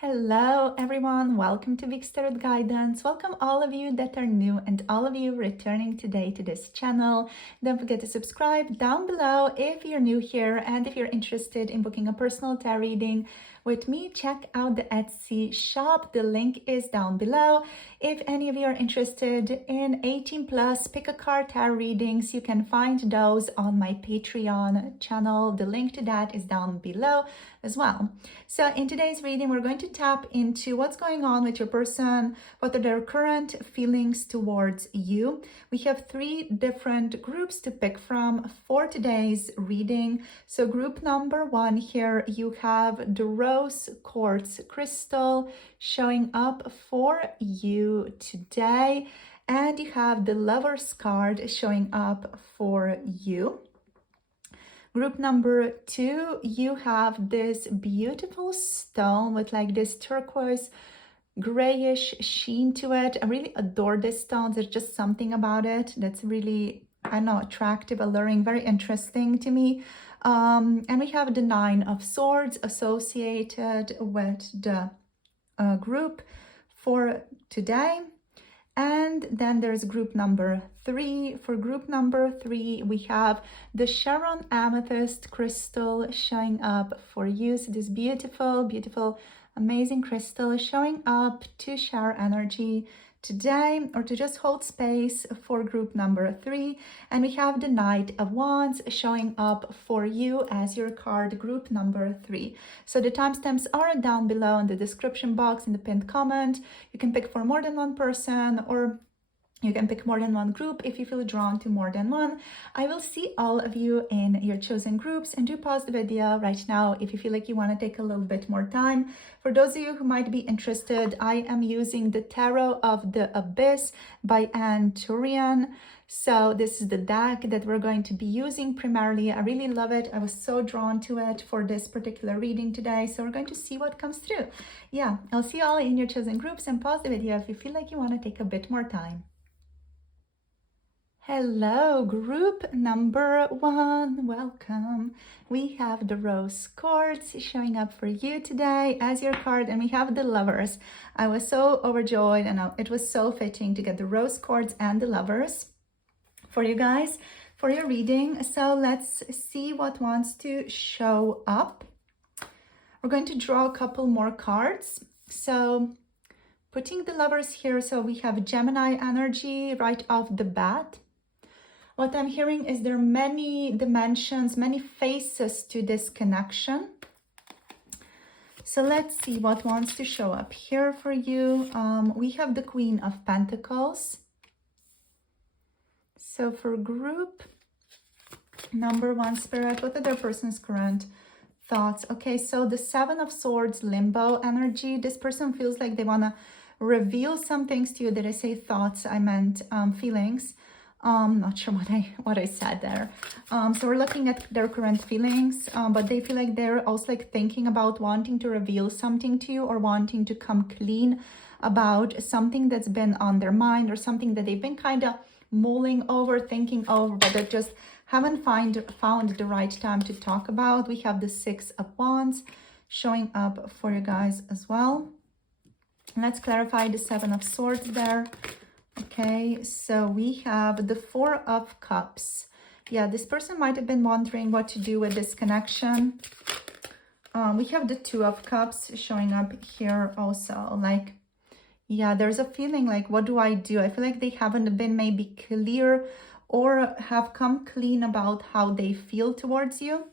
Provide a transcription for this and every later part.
Hello everyone, welcome to Big Tarot Guidance. Welcome all of you that are new and all of you returning today to this channel. Don't forget to subscribe down below if you're new here, and if you're interested in booking a personal tarot reading with me, check out the Etsy shop. The link is down below. If any of you are interested in 18 plus pick a card tarot readings, you can find those on my Patreon channel. The link to that is down below as well. So in today's reading, we're going to tap into what's going on with your person, what are their current feelings towards you. We have 3 different groups to pick from for today's reading. So group number 1 here, you have the rose quartz crystal showing up for you today, and you have the Lover's card showing up for you. Group number 2, you have this beautiful stone with like this turquoise grayish sheen to it. I really adore this stone. There's just something about it that's really, I don't know, attractive, alluring, very interesting to me. And we have the 9 of Swords associated with the group for today. And then there's group number 3. For group number 3, we have the Chevron Amethyst crystal showing up for you. So this beautiful, beautiful, amazing crystal is showing up to share energy today, or to just hold space for group number 3. And we have the Knight of Wands showing up for you as your card, group number 3. So the timestamps are down below in the description box, in the pinned comment. You can pick for more than one person, or you can pick more than one group if you feel drawn to more than one. I will see all of you in your chosen groups, and do pause the video right now if you feel like you want to take a little bit more time. For those of you who might be interested, I am using the Tarot of the Abyss by Anne Turian. So this is the deck that we're going to be using primarily. I really love it. I was so drawn to it for this particular reading today. So we're going to see what comes through. Yeah, I'll see you all in your chosen groups, and pause the video if you feel like you want to take a bit more time. Hello, group number 1, welcome. We have the rose quartz showing up for you today as your card, and we have the Lovers. I was so overjoyed, and it was so fitting to get the rose quartz and the Lovers for you guys for your reading. So let's see what wants to show up. We're going to draw a couple more cards. So putting the Lovers here, so we have Gemini energy right off the bat. What I'm hearing is there are many dimensions, many faces to this connection. So let's see what wants to show up here for you. We have the Queen of Pentacles. So for group number 1, Spirit, what are their person's current thoughts? Okay, so the 7 of Swords, limbo energy. This person feels like they want to reveal some things to you. Did I say thoughts? I meant feelings. Not sure what I said there. So we're looking at their current feelings, but they feel like they're also like thinking about wanting to reveal something to you, or wanting to come clean about something that's been on their mind, or something that they've been kind of mulling over, thinking over, but they just haven't found the right time to talk about. We have the 6 of Wands showing up for you guys as well. Let's clarify the 7 of Swords there. Okay, so we have the 4 of Cups. Yeah, this person might have been wondering what to do with this connection. We have the 2 of Cups showing up here also. Like, yeah, there's a feeling like, what do I do? I feel like they haven't been maybe clear, or have come clean about how they feel towards you.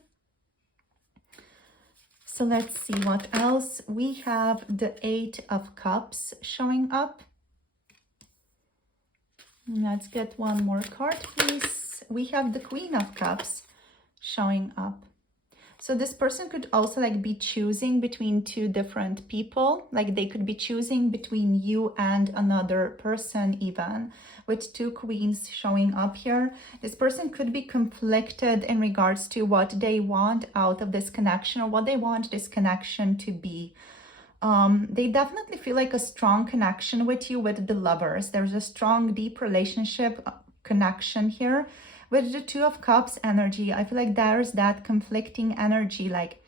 So let's see what else. We have the 8 of Cups showing up. Let's get one more card, please. We have the Queen of Cups showing up. So this person could also like be choosing between 2 different people. Like they could be choosing between you and another person, even with 2 queens showing up here. This person could be conflicted in regards to what they want out of this connection, or what they want this connection to be. They definitely feel like a strong connection with you with the Lovers. There's a strong, deep relationship connection here. With the 2 of Cups energy, I feel like there's that conflicting energy. Like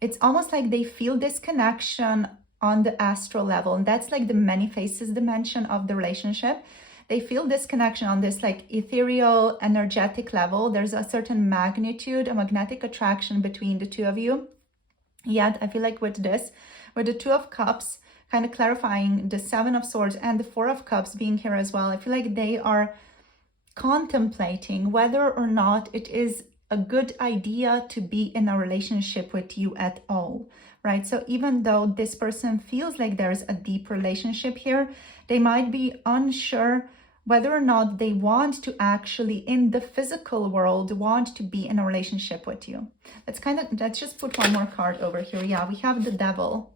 it's almost like they feel this connection on the astral level, and that's like the many faces dimension of the relationship. They feel this connection on this like ethereal, energetic level. There's a certain magnitude, a magnetic attraction between the two of you. Yet I feel like with the Two of Cups, kind of clarifying the Seven of Swords and the Four of Cups being here as well, I feel like they are contemplating whether or not it is a good idea to be in a relationship with you at all, right? So even though this person feels like there's a deep relationship here, they might be unsure whether or not they want to actually, in the physical world, want to be in a relationship with you. Let's just put one more card over here. Yeah, we have the Devil.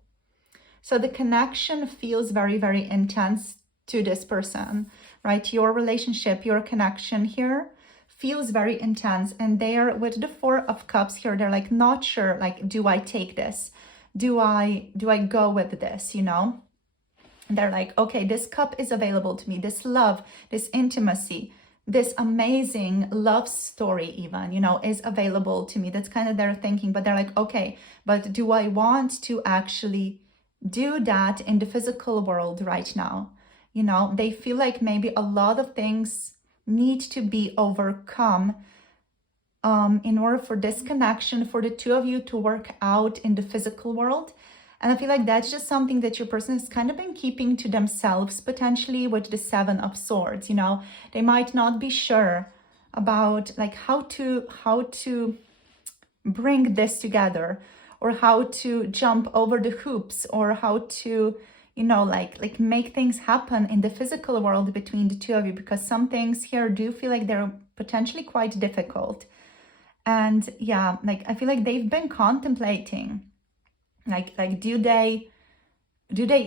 So the connection feels very, very intense to this person, right? Your relationship, your connection here feels very intense. And they're with the Four of Cups here, they're like not sure, like, do I take this? Do I go with this, you know? They're like, okay, this cup is available to me, this love, this intimacy, this amazing love story even, you know, is available to me. That's kind of their thinking. But they're like, okay, but do I want to actually do that in the physical world right now? You know, they feel like maybe a lot of things need to be overcome in order for this connection, for the two of you to work out in the physical world. And I feel like that's just something that your person has kind of been keeping to themselves, potentially with the Seven of Swords. You know, they might not be sure about like how to bring this together, or how to jump over the hoops, or how to, you know, like make things happen in the physical world between the two of you, because some things here do feel like they're potentially quite difficult. And yeah, like I feel like they've been contemplating, like do they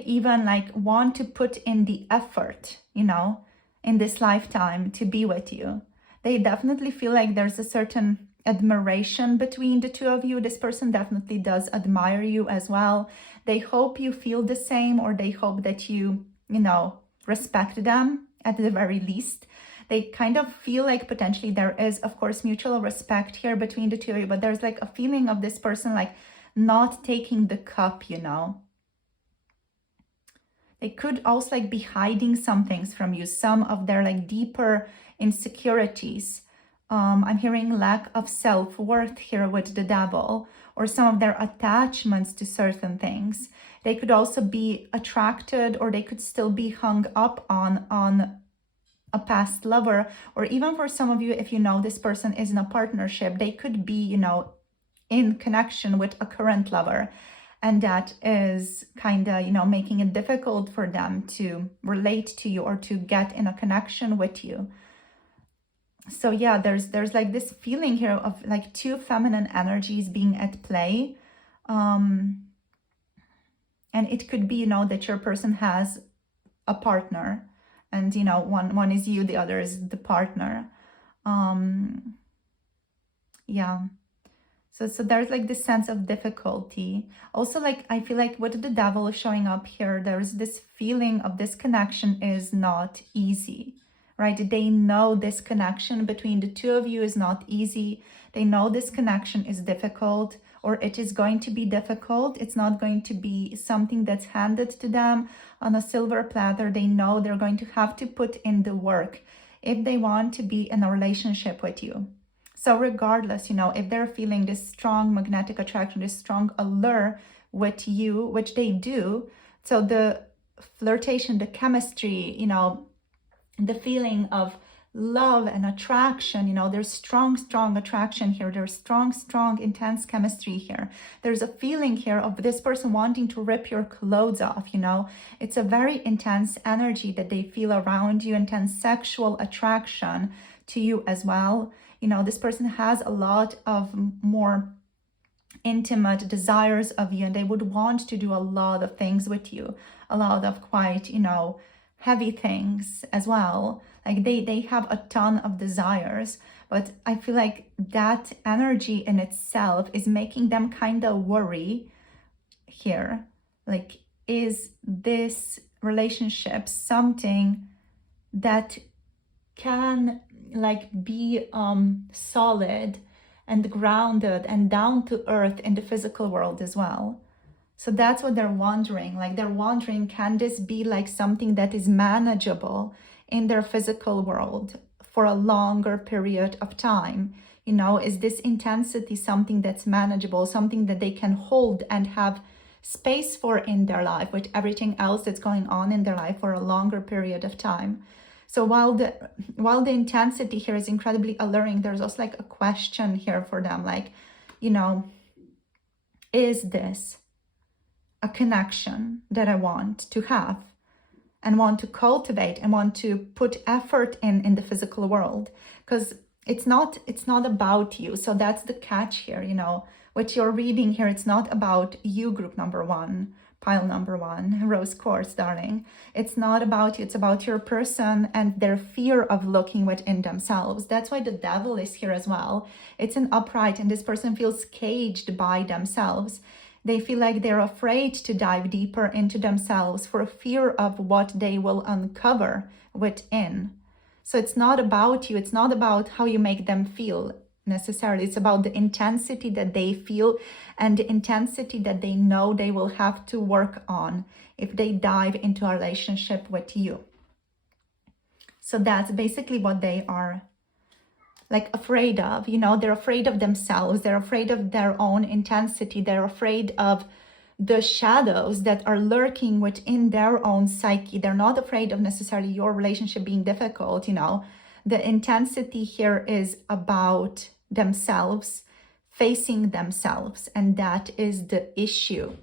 even like want to put in the effort, you know, in this lifetime to be with you. They definitely feel like there's a certain admiration between the two of you. This person definitely does admire you as well. They hope you feel the same, or they hope that you know, respect them at the very least. They kind of feel like potentially there is, of course, mutual respect here between the two of you, but there's like a feeling of this person like not taking the cup, you know. They could also like be hiding some things from you, some of their like deeper insecurities. I'm hearing lack of self-worth here with the Devil, or some of their attachments to certain things. They could also be attracted, or they could still be hung up on a past lover, or even for some of you, if you know this person is in a partnership, they could be, you know, in connection with a current lover, and that is kind of, you know, making it difficult for them to relate to you or to get in a connection with you. So yeah, there's like this feeling here of like two feminine energies being at play, and it could be, you know, that your person has a partner, and you know, one is you, the other is the partner. Yeah. So there's like this sense of difficulty. Also, like, I feel like with the Devil showing up here, there's this feeling of this connection is not easy, right? They know this connection between the two of you is not easy. They know this connection is difficult, or it is going to be difficult. It's not going to be something that's handed to them on a silver platter. They know they're going to have to put in the work if they want to be in a relationship with you. So regardless, you know, if they're feeling this strong magnetic attraction, this strong allure with you, which they do, so the flirtation, the chemistry, you know, the feeling of love and attraction, you know, there's strong attraction here. There's strong, intense chemistry here. There's a feeling here of this person wanting to rip your clothes off, you know. It's a very intense energy that they feel around you, intense sexual attraction to you as well. You know, this person has a lot of more intimate desires of you, and they would want to do a lot of things with you, a lot of quite, you know, heavy things as well. Like they have a ton of desires, but I feel like that energy in itself is making them kind of worry here. Like, is this relationship something that can like be solid and grounded and down to earth in the physical world as well? So that's what they're wondering. Like they're wondering, can this be like something that is manageable in their physical world for a longer period of time? You know, is this intensity something that's manageable, something that they can hold and have space for in their life with everything else that's going on in their life for a longer period of time? So while the intensity here is incredibly alluring, there's also like a question here for them, like, you know, is this a connection that I want to have and want to cultivate and want to put effort in the physical world? Because it's not about you. So that's the catch here, you know, what you're reading here. It's not about you, group number one, pile number one, rose quartz, darling. It's not about you. It's about your person and their fear of looking within themselves. That's why the devil is here as well. It's an upright, and this person feels caged by themselves. They feel like they're afraid to dive deeper into themselves for fear of what they will uncover within. So it's not about you. It's not about how you make them feel necessarily. It's about the intensity that they feel and the intensity that they know they will have to work on if they dive into a relationship with you. So that's basically what they are like afraid of. You know, they're afraid of themselves. They're afraid of their own intensity. They're afraid of the shadows that are lurking within their own psyche. They're not afraid of necessarily your relationship being difficult. You know, the intensity here is about themselves, facing themselves, and that is the issue.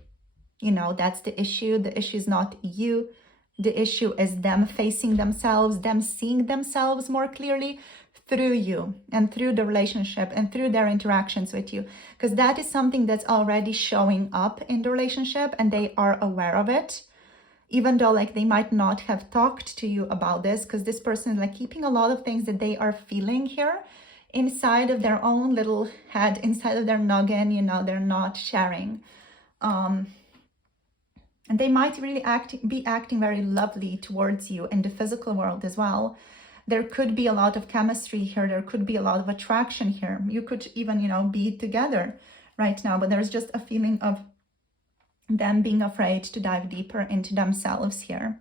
You know, that's the issue. The issue is not you. The issue is them facing themselves, them seeing themselves more clearly through you and through the relationship and through their interactions with you, because that is something that's already showing up in the relationship and they are aware of it, even though like they might not have talked to you about this, because this person is like keeping a lot of things that they are feeling here inside of their own little head, inside of their noggin. You know, they're not sharing. And they might really be acting very lovely towards you in the physical world as well. There could be a lot of chemistry here. There could be a lot of attraction here. You could even, you know, be together right now, but there's just a feeling of them being afraid to dive deeper into themselves here.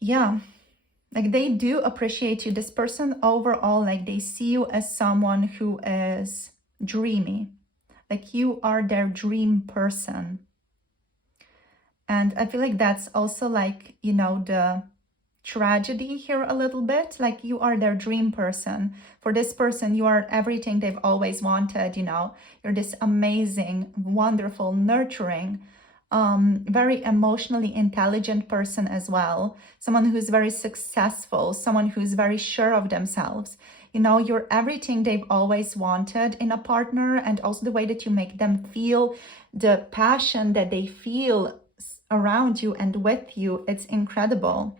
Yeah, like they do appreciate you. This person overall, like they see you as someone who is dreamy. Like you are their dream person. And I feel like that's also like, you know, the tragedy here a little bit. Like you are their dream person. For this person, you are everything they've always wanted. You know, you're this amazing, wonderful, nurturing, very emotionally intelligent person as well. Someone who's very successful, someone who's very sure of themselves. You know, you're everything they've always wanted in a partner, and also the way that you make them feel, the passion that they feel around you and with you, it's incredible.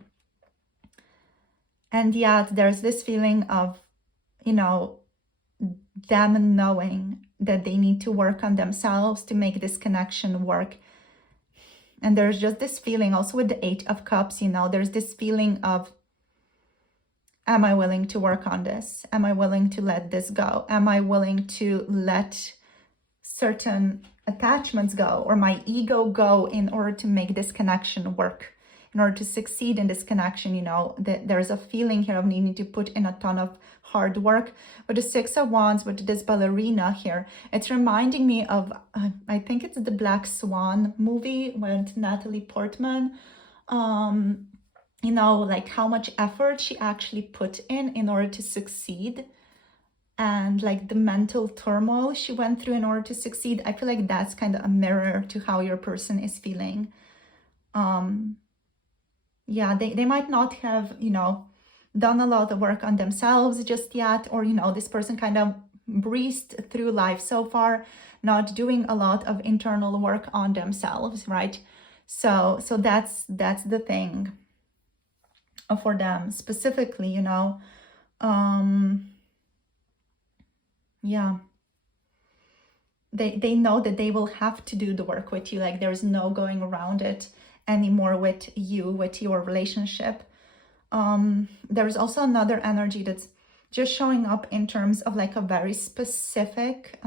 And yet there's this feeling of, you know, them knowing that they need to work on themselves to make this connection work. And there's just this feeling also with the 8 of Cups, you know, there's this feeling of, am I willing to work on this? Am I willing to let this go? Am I willing to let certain attachments go or my ego go in order to make this connection work, in order to succeed in this connection? You know, there's a feeling here of needing to put in a ton of hard work. With the 6 of Wands, with this ballerina here, it's reminding me of, I think it's the Black Swan movie with Natalie Portman. You know, like how much effort she actually put in order to succeed, and like the mental turmoil she went through in order to succeed. I feel like that's kind of a mirror to how your person is feeling. Yeah, they might not have, you know, done a lot of work on themselves just yet, or, you know, this person kind of breezed through life so far, not doing a lot of internal work on themselves, right? So that's the thing for them specifically, you know. Yeah, they know that they will have to do the work with you. Like there's no going around it anymore with you, with your relationship. There's also another energy that's just showing up in terms of like a very specific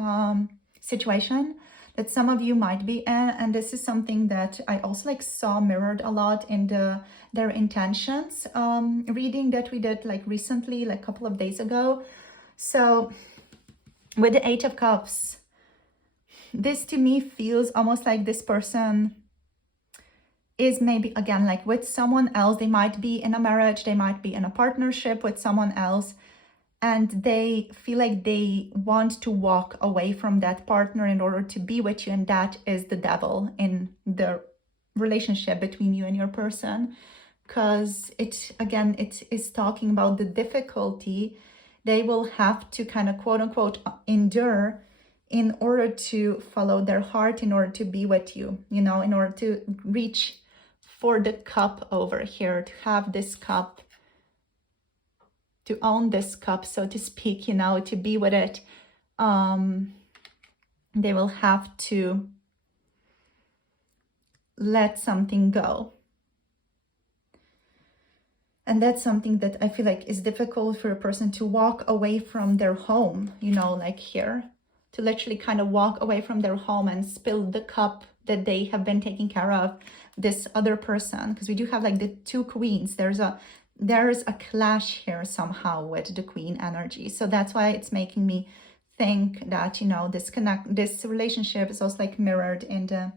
situation. that some of you might be in. And this is something that I also like saw mirrored a lot in their intentions reading that we did like recently, like a couple of days ago. So with the Eight of Cups, this to me feels almost like this person is maybe again like with someone else. They might be in a marriage, they might be in a partnership with someone else, and they feel like they want to walk away from that partner in order to be with you, and that is the devil in the relationship between you and your person, because it is talking about the difficulty they will have to kind of quote unquote endure in order to follow their heart, in order to be with you, you know, in order to reach for the cup over here, to have this cup, to own this cup, so to speak, you know, to be with it. They will have to let something go. And that's something that I feel like is difficult for a person to walk away from their home, you know, like here, to literally kind of walk away from their home and spill the cup that they have been taking care of this other person. Because we do have like the two queens. There's a clash here somehow with the queen energy. So that's why it's making me think that, you know, this relationship is also like mirrored in the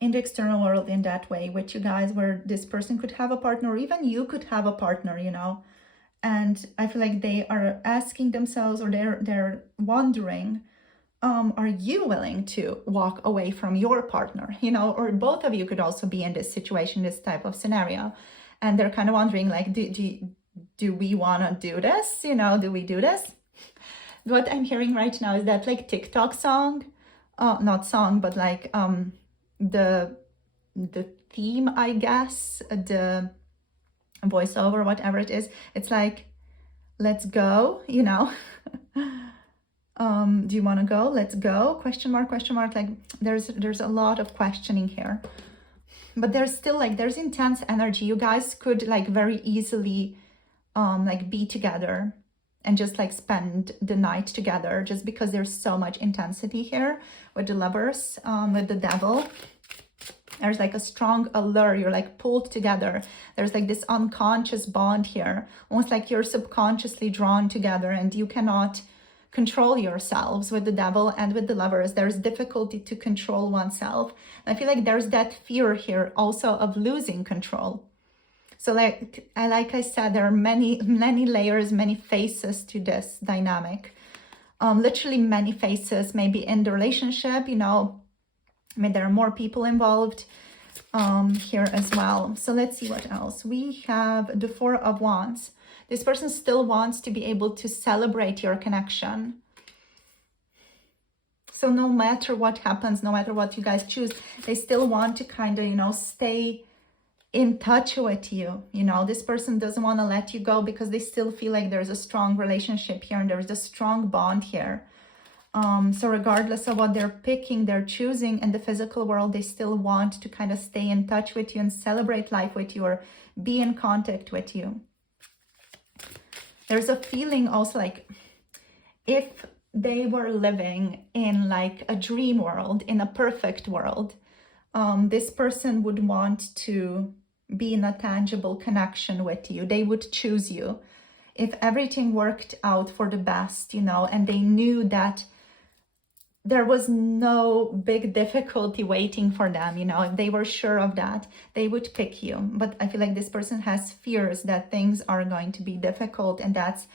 external world in that way with you guys, where this person could have a partner, or even you could have a partner, you know. And I feel like they are asking themselves, or they're wondering, are you willing to walk away from your partner, you know? Or both of you could also be in this situation, this type of scenario, and they're kind of wondering like, do we want to do this, you know? Do we do this? What I'm hearing right now is that like TikTok song, not song, but like the theme, I guess, the voiceover, whatever it is, it's like, let's go, you know. Do you want to go? Let's go, question mark, like there's a lot of questioning here, but there's still like, there's intense energy. You guys could like very easily like be together and just like spend the night together, just because there's so much intensity here with the Lovers, with the Devil. There's like a strong allure. You're like pulled together. There's like this unconscious bond here, almost like you're subconsciously drawn together, and you cannot control yourselves with the Devil and with the Lovers. There's difficulty to control oneself. And I feel like there's that fear here also of losing control. So like I said, there are many layers, many faces to this dynamic. Literally many faces, maybe in the relationship, you know. I mean, there are more people involved here as well. So let's see what else. We have the Four of Wands. This person still wants to be able to celebrate your connection. So no matter what happens, no matter what you guys choose, they still want to kind of, you know, stay in touch with you. You know, this person doesn't want to let you go because they still feel like there's a strong relationship here and there's a strong bond here. So regardless of what they're picking, they're choosing in the physical world, they still want to kind of stay in touch with you and celebrate life with you, or be in contact with you. There's a feeling also like if they were living in like a dream world, in a perfect world, this person would want to be in a tangible connection with you. They would choose you if everything worked out for the best, you know, and they knew that there was no big difficulty waiting for them, you know. If they were sure of that, they would pick you. But I feel like this person has fears that things are going to be difficult, and that's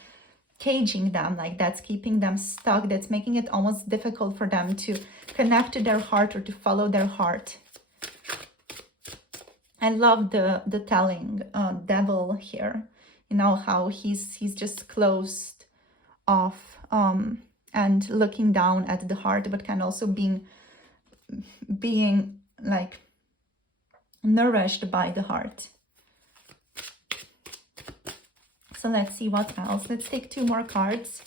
caging them, like that's keeping them stuck, that's making it almost difficult for them to connect to their heart or to follow their heart. I love the telling Devil here, you know, how he's just closed off and looking down at the heart, but can also being like nourished by the heart. So let's see what else. Let's take two more cards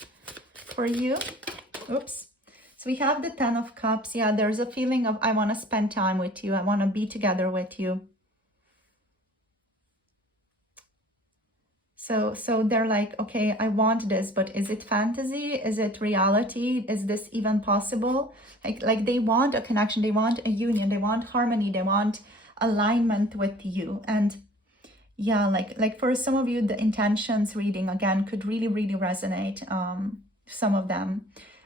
for you. Oops. So we have the Ten of Cups. Yeah, there's a feeling of I want to spend time with you. I want to be together with you. So they're like, okay, I want this, but is it fantasy? Is it reality? Is this even possible? Like they want a connection, they want a union, they want harmony, they want alignment with you. And yeah, like for some of you, the intentions reading again could really, really resonate. Some of them,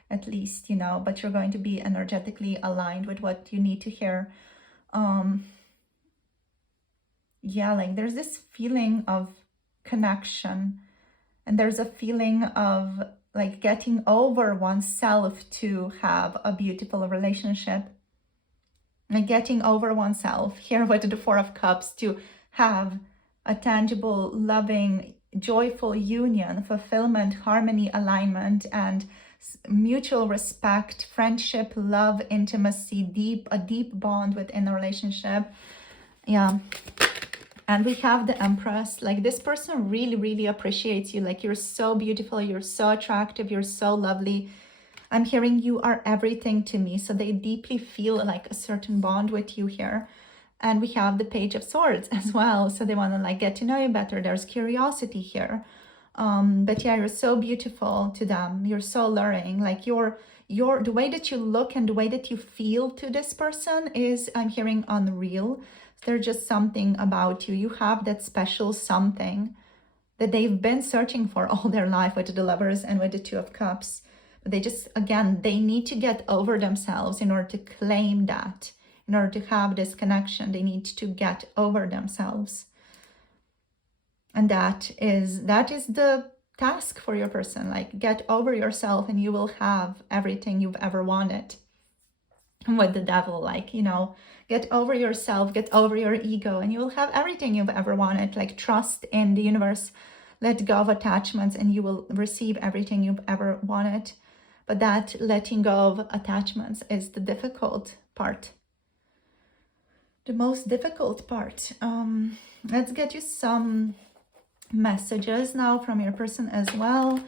at least, you know, but you're going to be energetically aligned with what you need to hear. Yeah, like there's this feeling of connection, and there's a feeling of like getting over oneself to have a beautiful relationship, like getting over oneself here with the Four of Cups to have a tangible, loving, joyful union, fulfillment, harmony, alignment, and mutual respect, friendship, love, intimacy, a deep bond within a relationship. Yeah. And we have the Empress. Like this person really, really appreciates you. Like you're so beautiful, you're so attractive, you're so lovely. I'm hearing you are everything to me. So they deeply feel like a certain bond with you here. And we have the Page of Swords as well. So they want to like get to know you better. There's curiosity here. But yeah, you're so beautiful to them. You're so alluring. Like the way that you look and the way that you feel to this person is, I'm hearing, unreal. There's just something about you. You have that special something that they've been searching for all their life with the Lovers and with the Two of Cups. But they just, again, they need to get over themselves in order to claim that. In order to have this connection, they need to get over themselves. And that is the task for your person. Like, get over yourself and you will have everything you've ever wanted. And with the Devil, like, you know, get over yourself, get over your ego, and you will have everything you've ever wanted. Like, trust in the universe, let go of attachments, and you will receive everything you've ever wanted. But that letting go of attachments is the difficult part. The most difficult part. Let's get you some messages now from your person as well.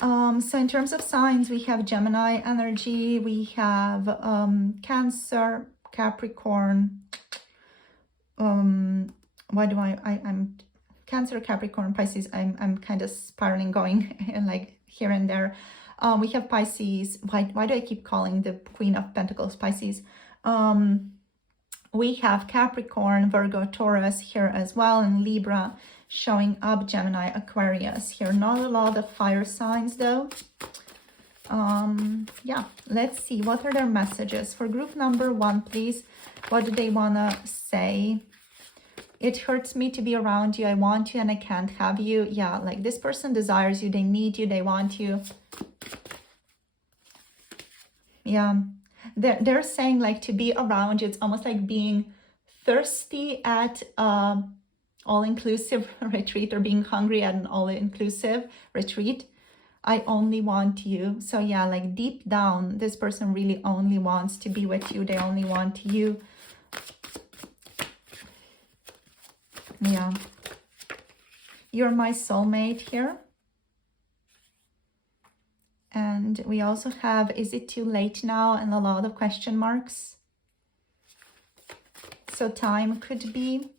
So in terms of signs, we have Gemini energy, we have Cancer, Capricorn. I'm Cancer, Capricorn, Pisces. I'm kind of spiraling, going like here and there. We have Pisces. Why do I keep calling the Queen of Pentacles Pisces? We have Capricorn, Virgo, Taurus here as well, and Libra showing up, Gemini, Aquarius here. Not a lot of fire signs though. Yeah, let's see, what are their messages for group number 1, please? What do they want to say? It hurts me to be around you. I want you and I can't have you. Yeah, like this person desires you, they need you, they want you. Yeah, they're saying like to be around you, it's almost like being thirsty at all-inclusive retreat, or being hungry at an all-inclusive retreat. I only want you. So yeah, like deep down, this person really only wants to be with you. They only want you. Yeah. You're my soulmate here. And we also have, is it too late now? And a lot of question marks. So time could be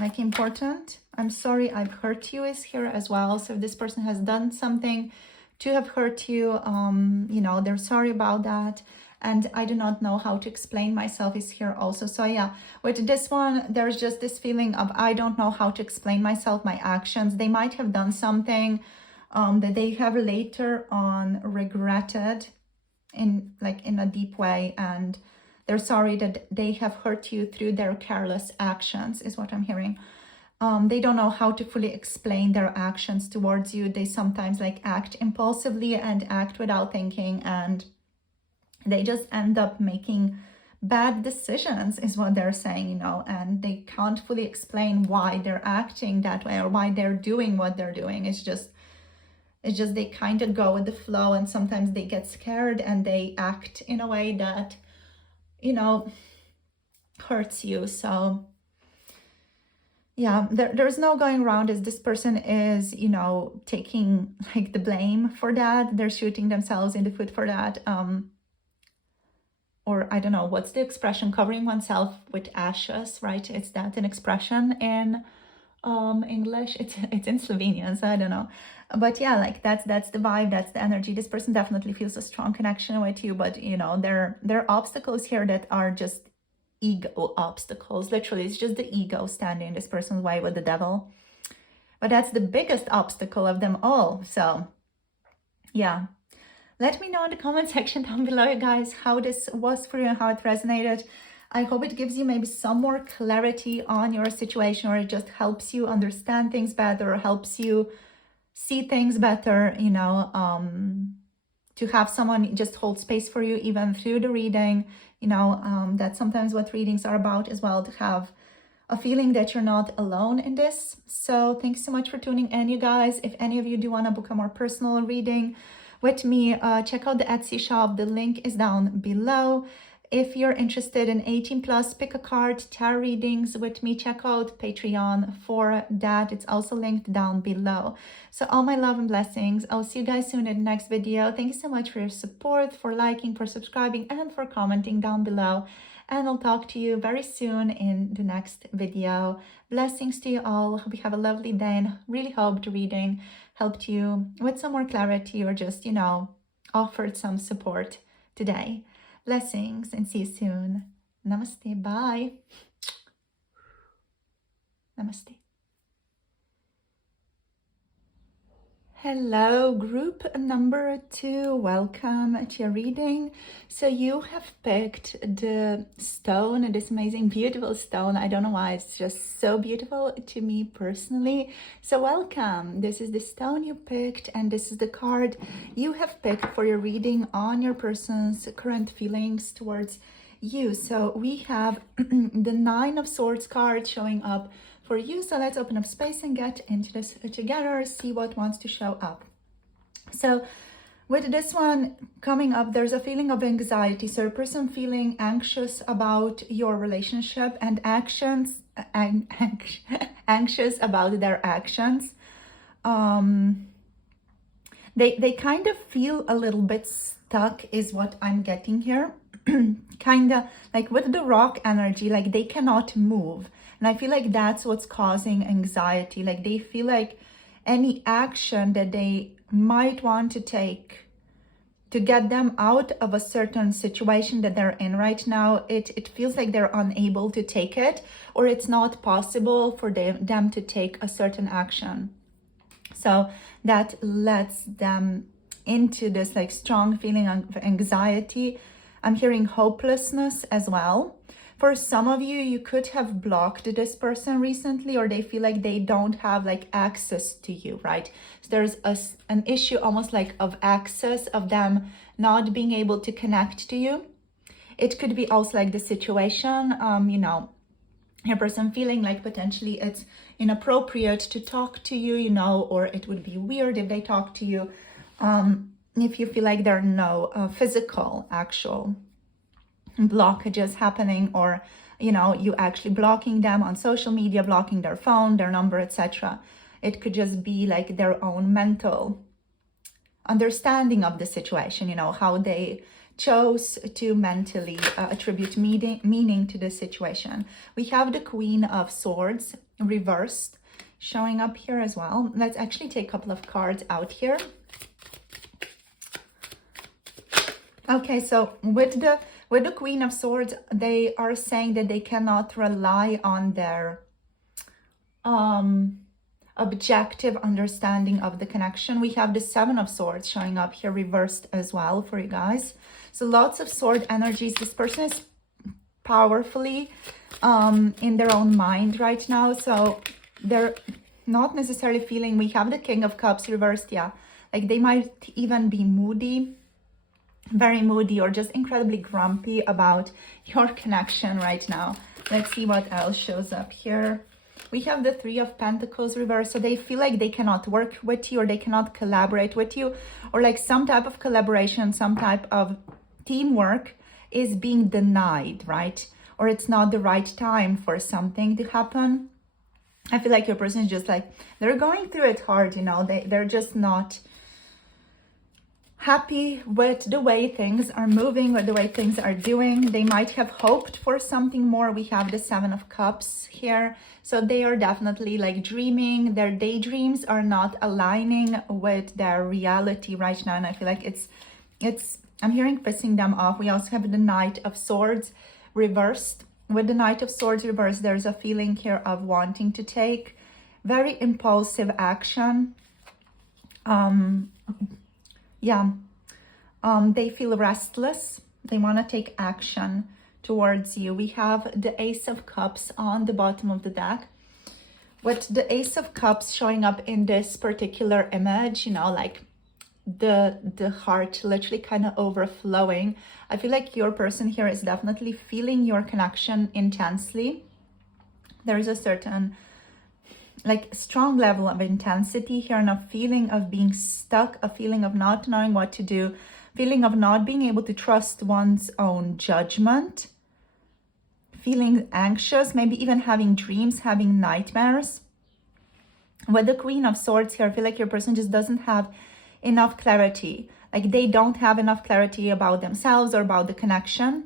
like important. I'm sorry I've hurt you is here as well. So if this person has done something to have hurt you, you know, they're sorry about that. And I do not know how to explain myself is here also. So yeah, with this one, there's just this feeling of, I don't know how to explain myself, my actions. They might have done something that they have later on regretted in a deep way. And they're sorry that they have hurt you through their careless actions, is what I'm hearing. They don't know how to fully explain their actions towards you. They sometimes like act impulsively and act without thinking, and they just end up making bad decisions, is what they're saying, you know, and they can't fully explain why they're acting that way or why they're doing what they're doing. It's just they kind of go with the flow, and sometimes they get scared and they act in a way that, you know, hurts you. So yeah, there's no going around as this person is, you know, taking like the blame for that. They're shooting themselves in the foot for that. Or I don't know, what's the expression? Covering oneself with ashes, right? It's that an expression in English. It's in Slovenian, so I don't know. But yeah, like that's the vibe, that's the energy. This person definitely feels a strong connection with you, but you know, there are obstacles here that are just ego obstacles. Literally, it's just the ego standing in this person's way with the devil. But that's the biggest obstacle of them all. So yeah, let me know in the comment section down below, you guys, how this was for you and how it resonated. I hope it gives you maybe some more clarity on your situation, or it just helps you understand things better, helps you see things better, you know, to have someone just hold space for you even through the reading, you know, that's sometimes what readings are about as well, to have a feeling that you're not alone in this. So thanks so much for tuning in, you guys. If any of you do want to book a more personal reading with me, check out the Etsy shop. The link is down below. If you're interested in 18 plus, pick a card, tarot readings with me, check out Patreon for that. It's also linked down below. So all my love and blessings. I'll see you guys soon in the next video. Thank you so much for your support, for liking, for subscribing, and for commenting down below. And I'll talk to you very soon in the next video. Blessings to you all. Hope you have a lovely day, and really hope the reading helped you with some more clarity, or just, you know, offered some support today. Blessings, and see you soon. Namaste. Bye. Namaste. Hello, group number 2. Welcome to your reading. So you have picked the stone, this amazing, beautiful stone. I don't know why, it's just so beautiful to me personally. So welcome. This is the stone you picked, and this is the card you have picked for your reading on your person's current feelings towards you. So we have the 9 of Swords card showing up for you. So let's open up space and get into this together, see what wants to show up. So with this one coming up, there's a feeling of anxiety. So a person feeling anxious about your relationship and actions, and anxious about their actions. They kind of feel a little bit stuck is what I'm getting here. Kind of like with the rock energy, like they cannot move. And I feel like that's what's causing anxiety. Like they feel like any action that they might want to take to get them out of a certain situation that they're in right now, it feels like they're unable to take it, or it's not possible for them to take a certain action. So that lets them into this like strong feeling of anxiety. I'm hearing hopelessness as well. For some of you, you could have blocked this person recently, or they feel like they don't have like access to you, right? So there's an issue almost like of access, of them not being able to connect to you. It could be also like the situation, you know, your person feeling like potentially it's inappropriate to talk to you, you know, or it would be weird if they talk to you. If you feel like there are no physical, actual blockages happening, or you know, you actually blocking them on social media, blocking their phone, their number, etc. It could just be like their own mental understanding of the situation, you know, how they chose to mentally attribute meaning to the situation. We have the Queen of Swords reversed showing up here as well. Let's actually take a couple of cards out here. Okay, so with the Queen of Swords, they are saying that they cannot rely on their objective understanding of the connection. We have the Seven of Swords showing up here reversed as well for you guys. So lots of sword energies. This person is powerfully in their own mind right now. So they're not necessarily feeling, we have the King of Cups reversed, yeah. Like they might even be moody, very moody, or just incredibly grumpy about your connection right now. Let's see what else shows up here. We have the Three of Pentacles reversed. So they feel like they cannot work with you, or they cannot collaborate with you, or like some type of collaboration, some type of teamwork is being denied, right? Or it's not the right time for something to happen. I feel like your person is just like, they're going through it hard, you know, they're just not happy with the way things are moving or the way things are doing. They might have hoped for something more. We have the Seven of Cups here. So they are definitely like dreaming. Their daydreams are not aligning with their reality right now. And I feel like I'm hearing pissing them off. We also have the Knight of Swords reversed. With the Knight of Swords reversed, there's a feeling here of wanting to take very impulsive action. They feel restless. They want to take action towards you. We have the Ace of Cups on the bottom of the deck. With the Ace of Cups showing up in this particular image, you know, like the heart literally kind of overflowing. I feel like your person here is definitely feeling your connection intensely. There is a certain like strong level of intensity here and a feeling of being stuck, a feeling of not knowing what to do, feeling of not being able to trust one's own judgment, feeling anxious, maybe even having dreams, having nightmares. With the Queen of Swords here, I feel like your person just doesn't have enough clarity. Like they don't have enough clarity about themselves or about the connection.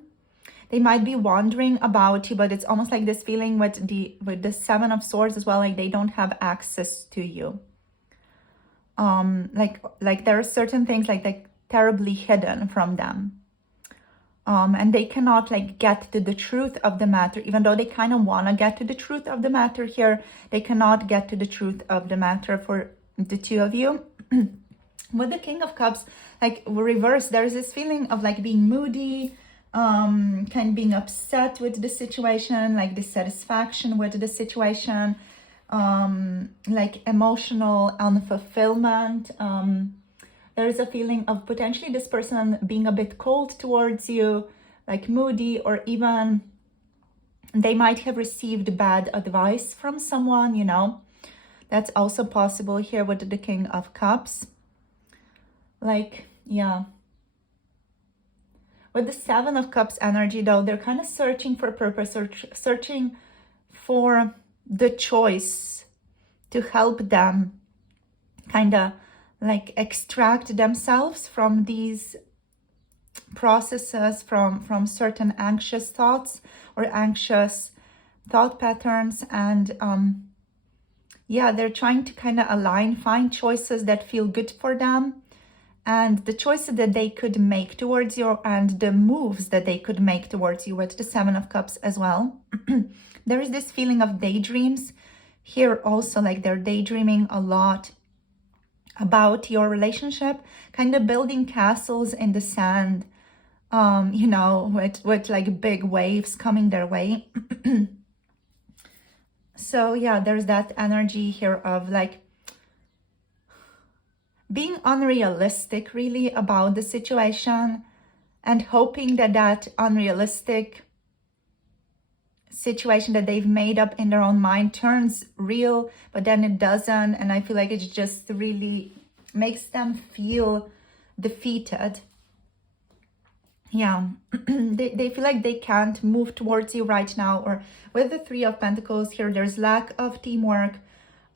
They might be wondering about you, but it's almost like this feeling with the Seven of Swords as well, like they don't have access to you. Like there are certain things like terribly hidden from them. And they cannot like get to the truth of the matter, even though they kind of want to get to the truth of the matter here. They cannot get to the truth of the matter for the two of you. With the King of Cups, like reverse, there's this feeling of like being moody, kind of being upset with the situation, like dissatisfaction with the situation, like emotional unfulfillment. There is a feeling of potentially this person being a bit cold towards you, like moody, or even they might have received bad advice from someone, you know. That's also possible here with the King of Cups. Like, yeah. With the Seven of Cups energy, though, they're kind of searching for purpose or searching for the choice to help them kind of like extract themselves from these processes, from certain anxious thoughts or anxious thought patterns. And yeah, they're trying to kind of find choices that feel good for them, and the choices that they could make towards you, and the moves that they could make towards you with the Seven of Cups as well. There is this feeling of daydreams here also, like they're daydreaming a lot about your relationship, kind of building castles in the sand, you know, with like big waves coming their way. So yeah, there's that energy here of like being unrealistic really about the situation, and hoping that that unrealistic situation that they've made up in their own mind turns real, but then it doesn't. And I feel like it just really makes them feel defeated. Yeah, they feel like they can't move towards you right now. Or with the Three of Pentacles here, there's lack of teamwork,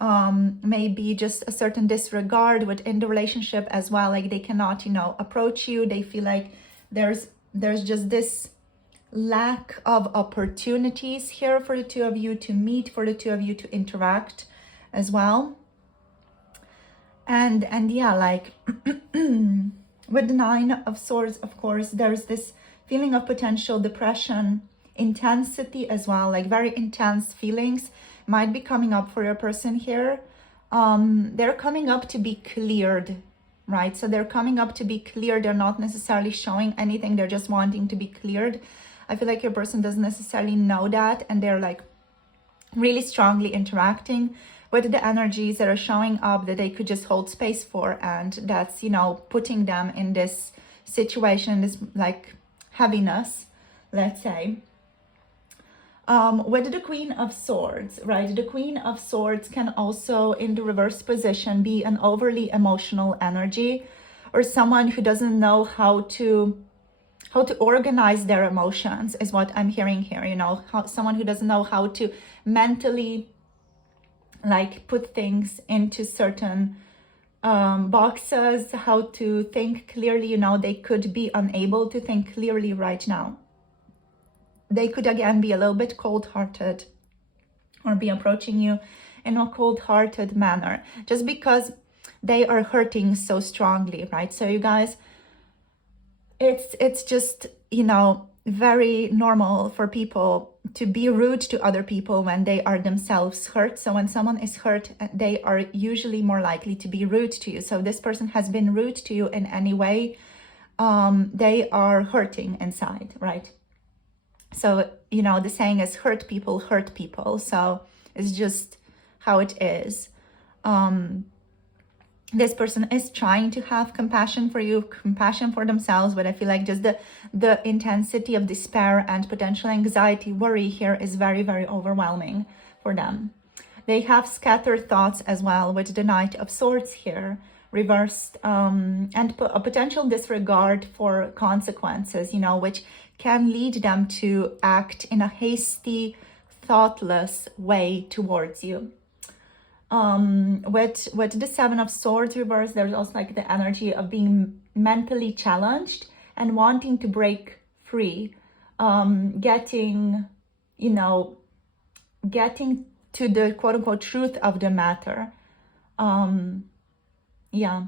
maybe just a certain disregard within the relationship as well. Like they cannot, you know, approach you. They feel like there's just this lack of opportunities here for the two of you to meet, for the two of you to interact as well. And yeah, like with the Nine of Swords, of course, there's this feeling of potential depression, intensity as well, like very intense feelings might be coming up for your person here. They're coming up to be cleared, right? So they're coming up to be cleared. They're not necessarily showing anything. They're just wanting to be cleared. I feel like your person doesn't necessarily know that, and they're like really strongly interacting with the energies that are showing up that they could just hold space for, and that's, you know, putting them in this situation, this like heaviness, let's say. With the Queen of Swords, right? The Queen of Swords can also, in the reverse position, be an overly emotional energy, or someone who doesn't know how to organize their emotions, is what I'm hearing here. You know, someone who doesn't know how to mentally like put things into certain boxes, how to think clearly. You know, they could be unable to think clearly right now. They could again be a little bit cold-hearted or be approaching you in a cold-hearted manner just because they are hurting so strongly, right? So you guys, it's just, you know, very normal for people to be rude to other people when they are themselves hurt. So when someone is hurt, they are usually more likely to be rude to you. So if this person has been rude to you in any way, they are hurting inside, right? So, you know, the saying is hurt people hurt people. So it's just how it is. This person is trying to have compassion for you, compassion for themselves, but I feel like just the intensity of despair and potential anxiety, worry here is very, very overwhelming for them. They have scattered thoughts as well with the Knight of Swords here, reversed, and a potential disregard for consequences, you know, which can lead them to act in a hasty, thoughtless way towards you. With the Seven of Swords reversed, there's also like the energy of being mentally challenged and wanting to break free, getting to the quote-unquote truth of the matter. Yeah,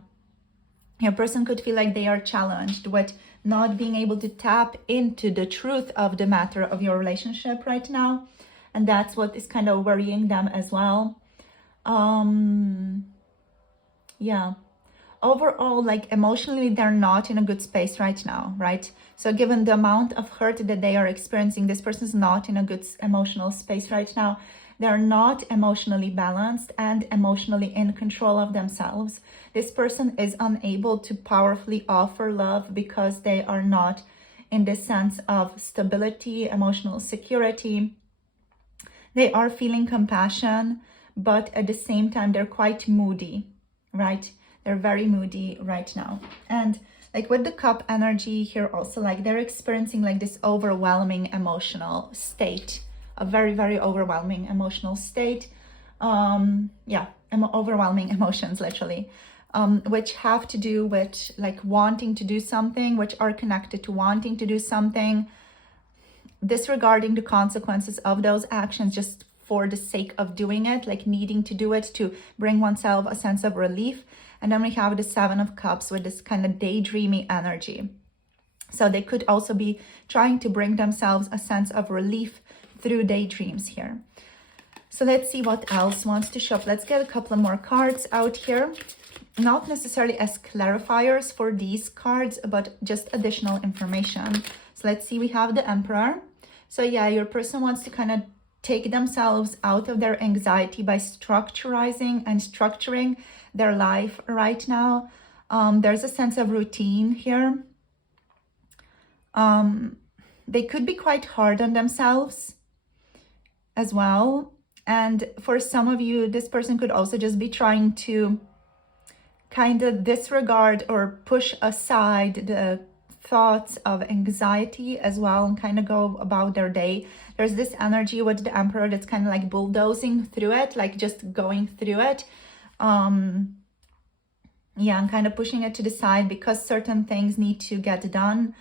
your person could feel like they are challenged with not being able to tap into the truth of the matter of your relationship right now, and that's what is kind of worrying them as well. Yeah, overall, like emotionally, they're not in a good space right now, right? So given the amount of hurt that they are experiencing, this person's not in a good emotional space right now. They're not emotionally balanced and emotionally in control of themselves. This person is unable to powerfully offer love because they are not in the sense of stability, emotional security. They are feeling compassion, but at the same time, they're quite moody, right? They're very moody right now. And like with the cup energy here also, like they're experiencing like this overwhelming emotional state, a very, very overwhelming emotional state. Overwhelming emotions, literally, which have to do with like wanting to do something, which are connected to wanting to do something, disregarding the consequences of those actions just for the sake of doing it, like needing to do it to bring oneself a sense of relief. And then we have the Seven of Cups with this kind of daydreamy energy. So they could also be trying to bring themselves a sense of relief through daydreams here. So let's see what else wants to show up. Let's get a couple of more cards out here. Not necessarily as clarifiers for these cards, but just additional information. So let's see, we have the Emperor. So yeah, your person wants to kind of take themselves out of their anxiety by structuring their life right now. There's a sense of routine here. They could be quite hard on themselves as well. And for some of you, this person could also just be trying to kind of disregard or push aside the thoughts of anxiety as well and kind of go about their day. There's this energy with the Emperor that's kind of like bulldozing through it, like just going through it. And kind of pushing it to the side because certain things need to get done.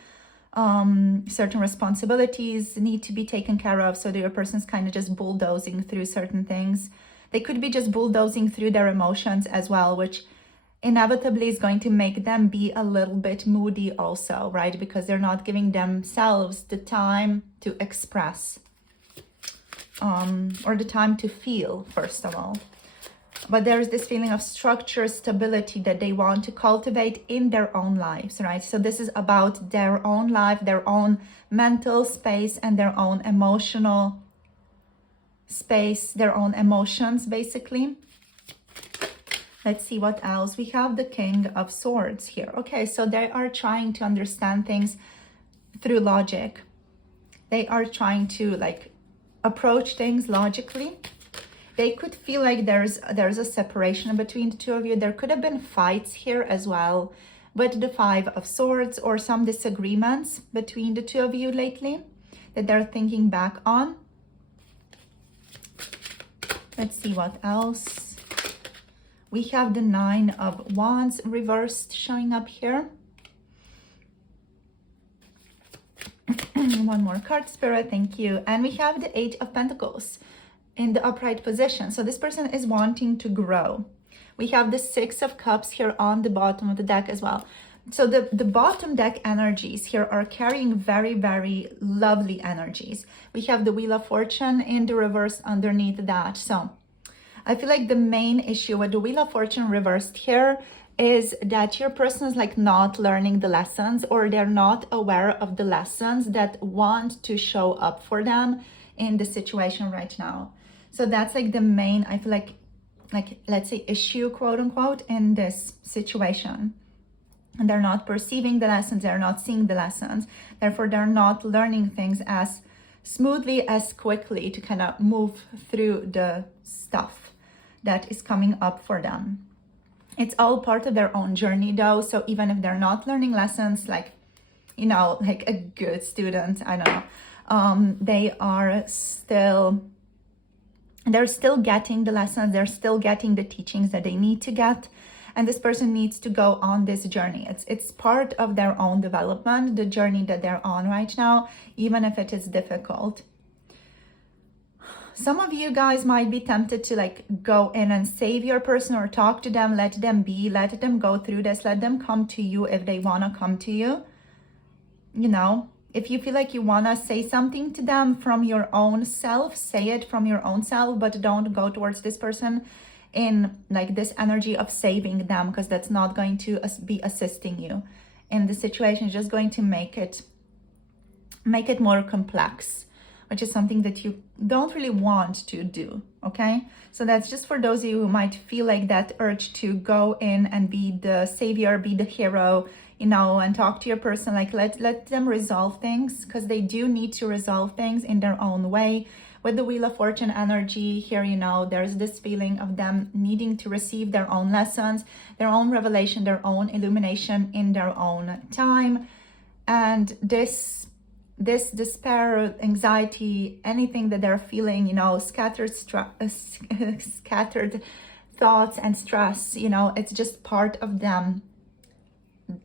Certain responsibilities need to be taken care of. So the person's kind of just bulldozing through certain things. They could be just bulldozing through their emotions as well, which inevitably is going to make them be a little bit moody also, right? Because they're not giving themselves the time to express, or the time to feel, first of all. But there's this feeling of structure, stability that they want to cultivate in their own lives, right? So this is about their own life, their own mental space, and their own emotional space, their own emotions, basically. Let's see what else. We have the King of Swords here. Okay, so they are trying to understand things through logic. They are trying to like approach things logically. They could feel like there's a separation between the two of you. There could have been fights here as well with the Five of Swords, or some disagreements between the two of you lately that they're thinking back on. Let's see what else. We have the Nine of Wands reversed showing up here. One more card, Spirit, thank you. And we have the Eight of Pentacles in the upright position. So this person is wanting to grow. We have the Six of Cups here on the bottom of the deck as well. So the bottom deck energies here are carrying very, very lovely energies. We have the Wheel of Fortune in the reverse underneath that. So I feel like the main issue with the Wheel of Fortune reversed here is that your person is like not learning the lessons, or they're not aware of the lessons that want to show up for them in the situation right now. So that's like the main, I feel like let's say issue, quote unquote, in this situation. And they're not perceiving the lessons, they're not seeing the lessons. Therefore, they're not learning things as smoothly, as quickly to kind of move through the stuff that is coming up for them. It's all part of their own journey though. So even if they're not learning lessons, like, you know, like a good student, I don't know, they're still getting the lessons, they're still getting the teachings that they need to get. And this person needs to go on this journey. It's part of their own development, the journey that they're on right now, even if it is difficult. Some of you guys might be tempted to like go in and save your person or talk to them, let them be, let them go through this, let them come to you if they want to come to you. You know, if you feel like you want to say something to them from your own self, say it from your own self, but don't go towards this person in like this energy of saving them, because that's not going to be assisting you in the situation. It's just going to make it more complex, which is something that you don't really want to do, okay? So that's just for those of you who might feel like that urge to go in and be the savior, be the hero, you know, and talk to your person, like let them resolve things, because they do need to resolve things in their own way. With the Wheel of Fortune energy here, you know, there's this feeling of them needing to receive their own lessons, their own revelation, their own illumination in their own time. And this despair, anxiety, anything that they're feeling, you know, scattered thoughts and stress, you know, it's just part of them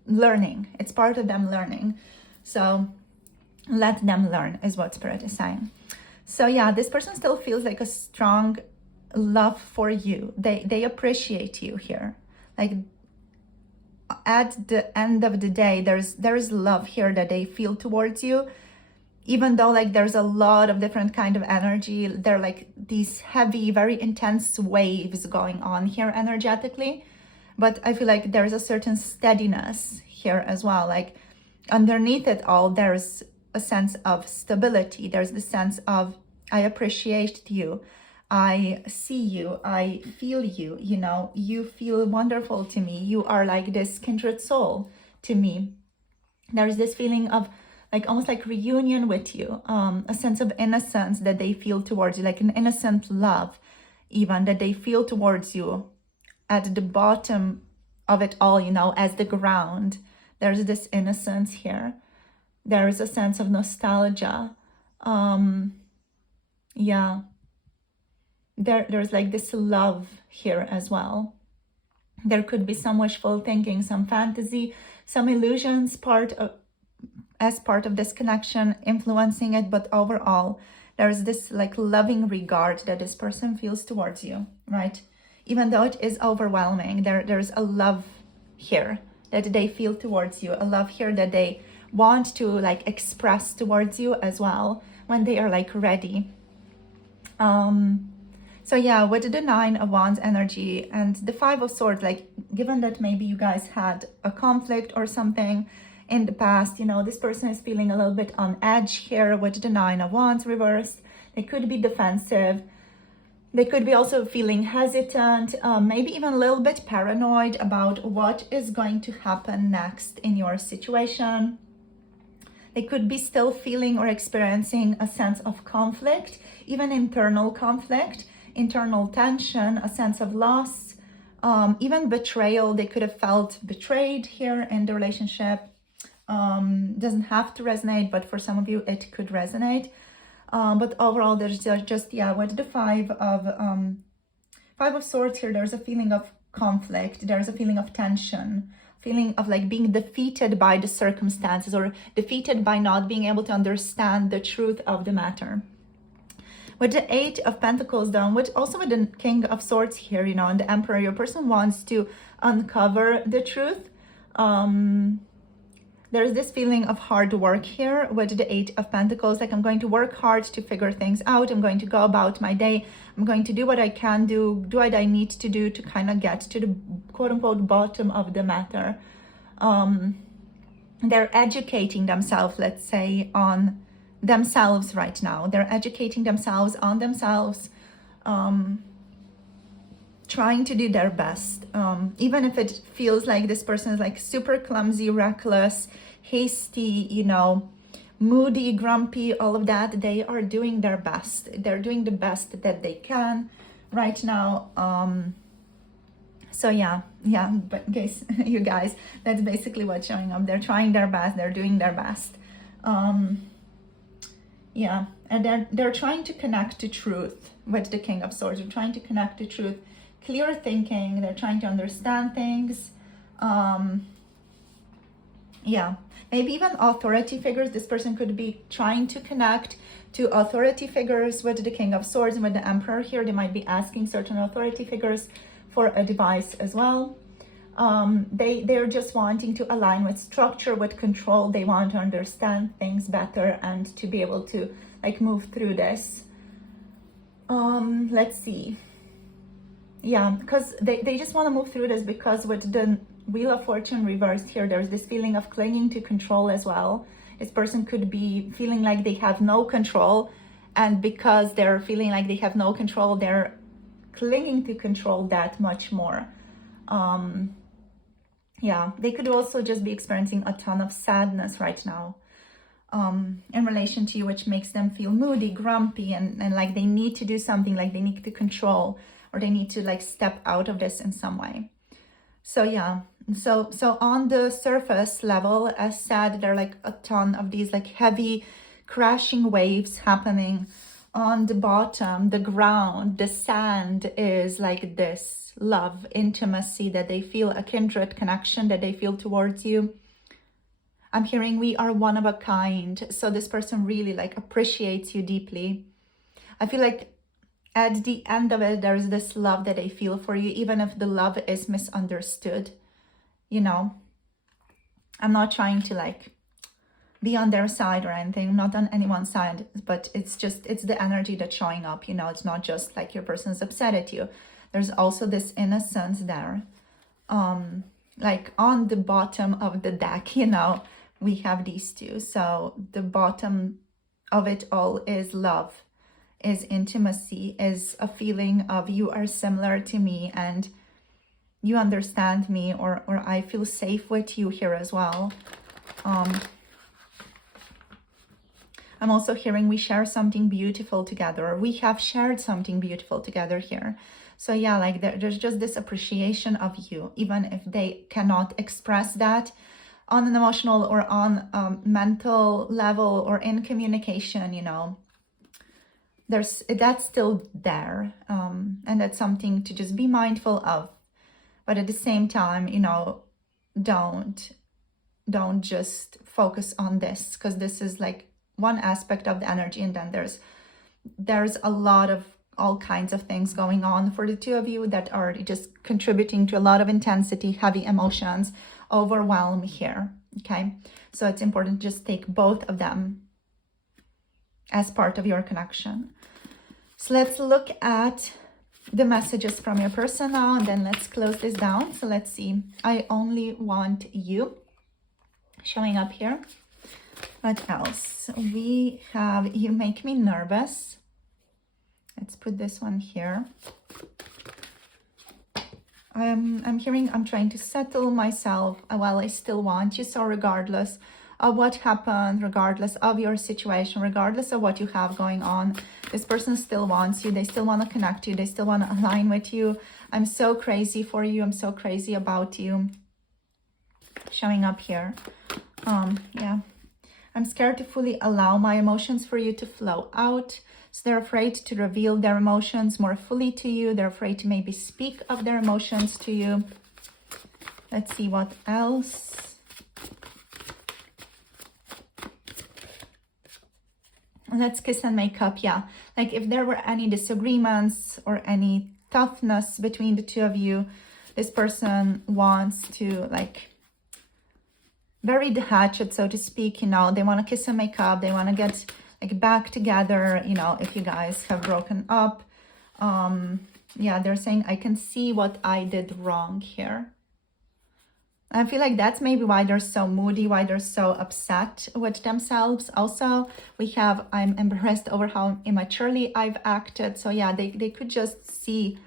learning. It's part of them learning. So let them learn is what Spirit is saying. So yeah, this person still feels like a strong love for you. They appreciate you here. Like at the end of the day, there's love here that they feel towards you. Even though like there's a lot of different kind of energy, they're like these heavy, very intense waves going on here energetically. But I feel like there's a certain steadiness here as well. Like underneath it all, there's a sense of stability. There's the sense of, I appreciate you, I see you, I feel you, you know, you feel wonderful to me, you are like this kindred soul to me. There's this feeling of like almost like reunion with you, a sense of innocence that they feel towards you, like an innocent love even that they feel towards you. At the bottom of it all, you know, as the ground, there's this innocence here. There is a sense of nostalgia. Yeah, there's like this love here as well. There could be some wishful thinking, some fantasy, some illusions as part of this connection influencing it, but overall there's this like loving regard that this person feels towards you, right? Even though it is overwhelming, there's a love here that they feel towards you, a love here that they want to like express towards you as well when they are like ready. So yeah, with the Nine of Wands energy and the Five of Swords, like given that maybe you guys had a conflict or something in the past, you know, this person is feeling a little bit on edge here with the Nine of Wands reversed. They could be defensive. They could be also feeling hesitant, maybe even a little bit paranoid about what is going to happen next in your situation. They could be still feeling or experiencing a sense of conflict, even internal conflict, internal tension, a sense of loss, even betrayal. They could have felt betrayed here in the relationship. Doesn't have to resonate, but for some of you it could resonate. But overall, there's just, yeah, with the Five of Swords here, there's a feeling of conflict. There's a feeling of tension, feeling of like being defeated by the circumstances or defeated by not being able to understand the truth of the matter. With the Eight of Pentacles down, also with the King of Swords here, you know, and the Emperor, your person wants to uncover the truth. There's this feeling of hard work here with the Eight of Pentacles. Like, I'm going to work hard to figure things out. I'm going to go about my day. I'm going to do what I can do what I need to do to kind of get to the quote-unquote bottom of the matter. They're educating themselves, let's say, on themselves right now. They're educating themselves on themselves, trying to do their best, even if it feels like this person is like super clumsy, reckless, hasty, you know, moody, grumpy, all of that. They are doing their best. They're doing the best that they can right now. So yeah, but guys, you guys, that's basically what's showing up. They're trying their best. They're doing their best. Yeah, and they're trying to connect to truth with the King of Swords. They're trying to connect to truth, clear thinking. They're trying to understand things. Yeah, maybe even authority figures. This person could be trying to connect to authority figures with the King of Swords, and with the Emperor here, they might be asking certain authority figures for advice as well. They're just wanting to align with structure, with control. They want to understand things better and to be able to like move through this. Let's see. Yeah, because they just want to move through this, because with the Wheel of Fortune reversed here, there's this feeling of clinging to control as well. This person could be feeling like they have no control, and because they're feeling like they have no control, they're clinging to control that much more. Yeah, they could also just be experiencing a ton of sadness right now in relation to you, which makes them feel moody, grumpy, and like they need to do something, like they need to control, or they need to like step out of this in some way. So yeah, so on the surface level, as said, there are like a ton of these like heavy crashing waves happening. On the bottom, the ground, the sand is like this love, intimacy that they feel, a kindred connection that they feel towards you. I'm hearing we are one of a kind. So this person really like appreciates you deeply. I feel like at the end of it, there's this love that they feel for you, even if the love is misunderstood. You know, I'm not trying to like be on their side or anything. I'm not on anyone's side, but it's the energy that's showing up. You know, it's not just like your person's upset at you. There's also this innocence there. Like on the bottom of the deck, you know, we have these two. So the bottom of it all is love, is intimacy, is a feeling of you are similar to me and you understand me, or I feel safe with you here as well. I'm also hearing we share something beautiful together, or we have shared something beautiful together here. So yeah, like there's just this appreciation of you, even if they cannot express that on an emotional or on a mental level or in communication, you know, that's still there. And that's something to just be mindful of. But at the same time, you know, don't just focus on this, because this is like one aspect of the energy, and then there's a lot of all kinds of things going on for the two of you that are just contributing to a lot of intensity, heavy emotions, overwhelm here. Okay, so it's important to just take both of them as part of your connection. So let's look at the messages from your person now, and then let's close this down. So let's see. I only want you showing up here. What else? We have you make me nervous. Let's put this one here. I'm hearing I'm trying to settle myself while I still want you. So regardless of what happened, regardless of your situation, regardless of what you have going on, this person still wants you. They still want to connect you. They still want to align with you. I'm so crazy for you. I'm so crazy about you. Showing up here. Yeah. I'm scared to fully allow my emotions for you to flow out. So they're afraid to reveal their emotions more fully to you. They're afraid to maybe speak of their emotions to you. Let's see what else. Let's kiss and make up. Yeah, like if there were any disagreements or any toughness between the two of you, this person wants to like bury the hatchet, so to speak. You know, they want to kiss and make up. They want to get like back together, you know, if you guys have broken up. Yeah, they're saying, I can see what I did wrong here. I feel like that's maybe why they're so moody, why they're so upset with themselves. Also, we have, I'm embarrassed over how immaturely I've acted. So yeah, they could just see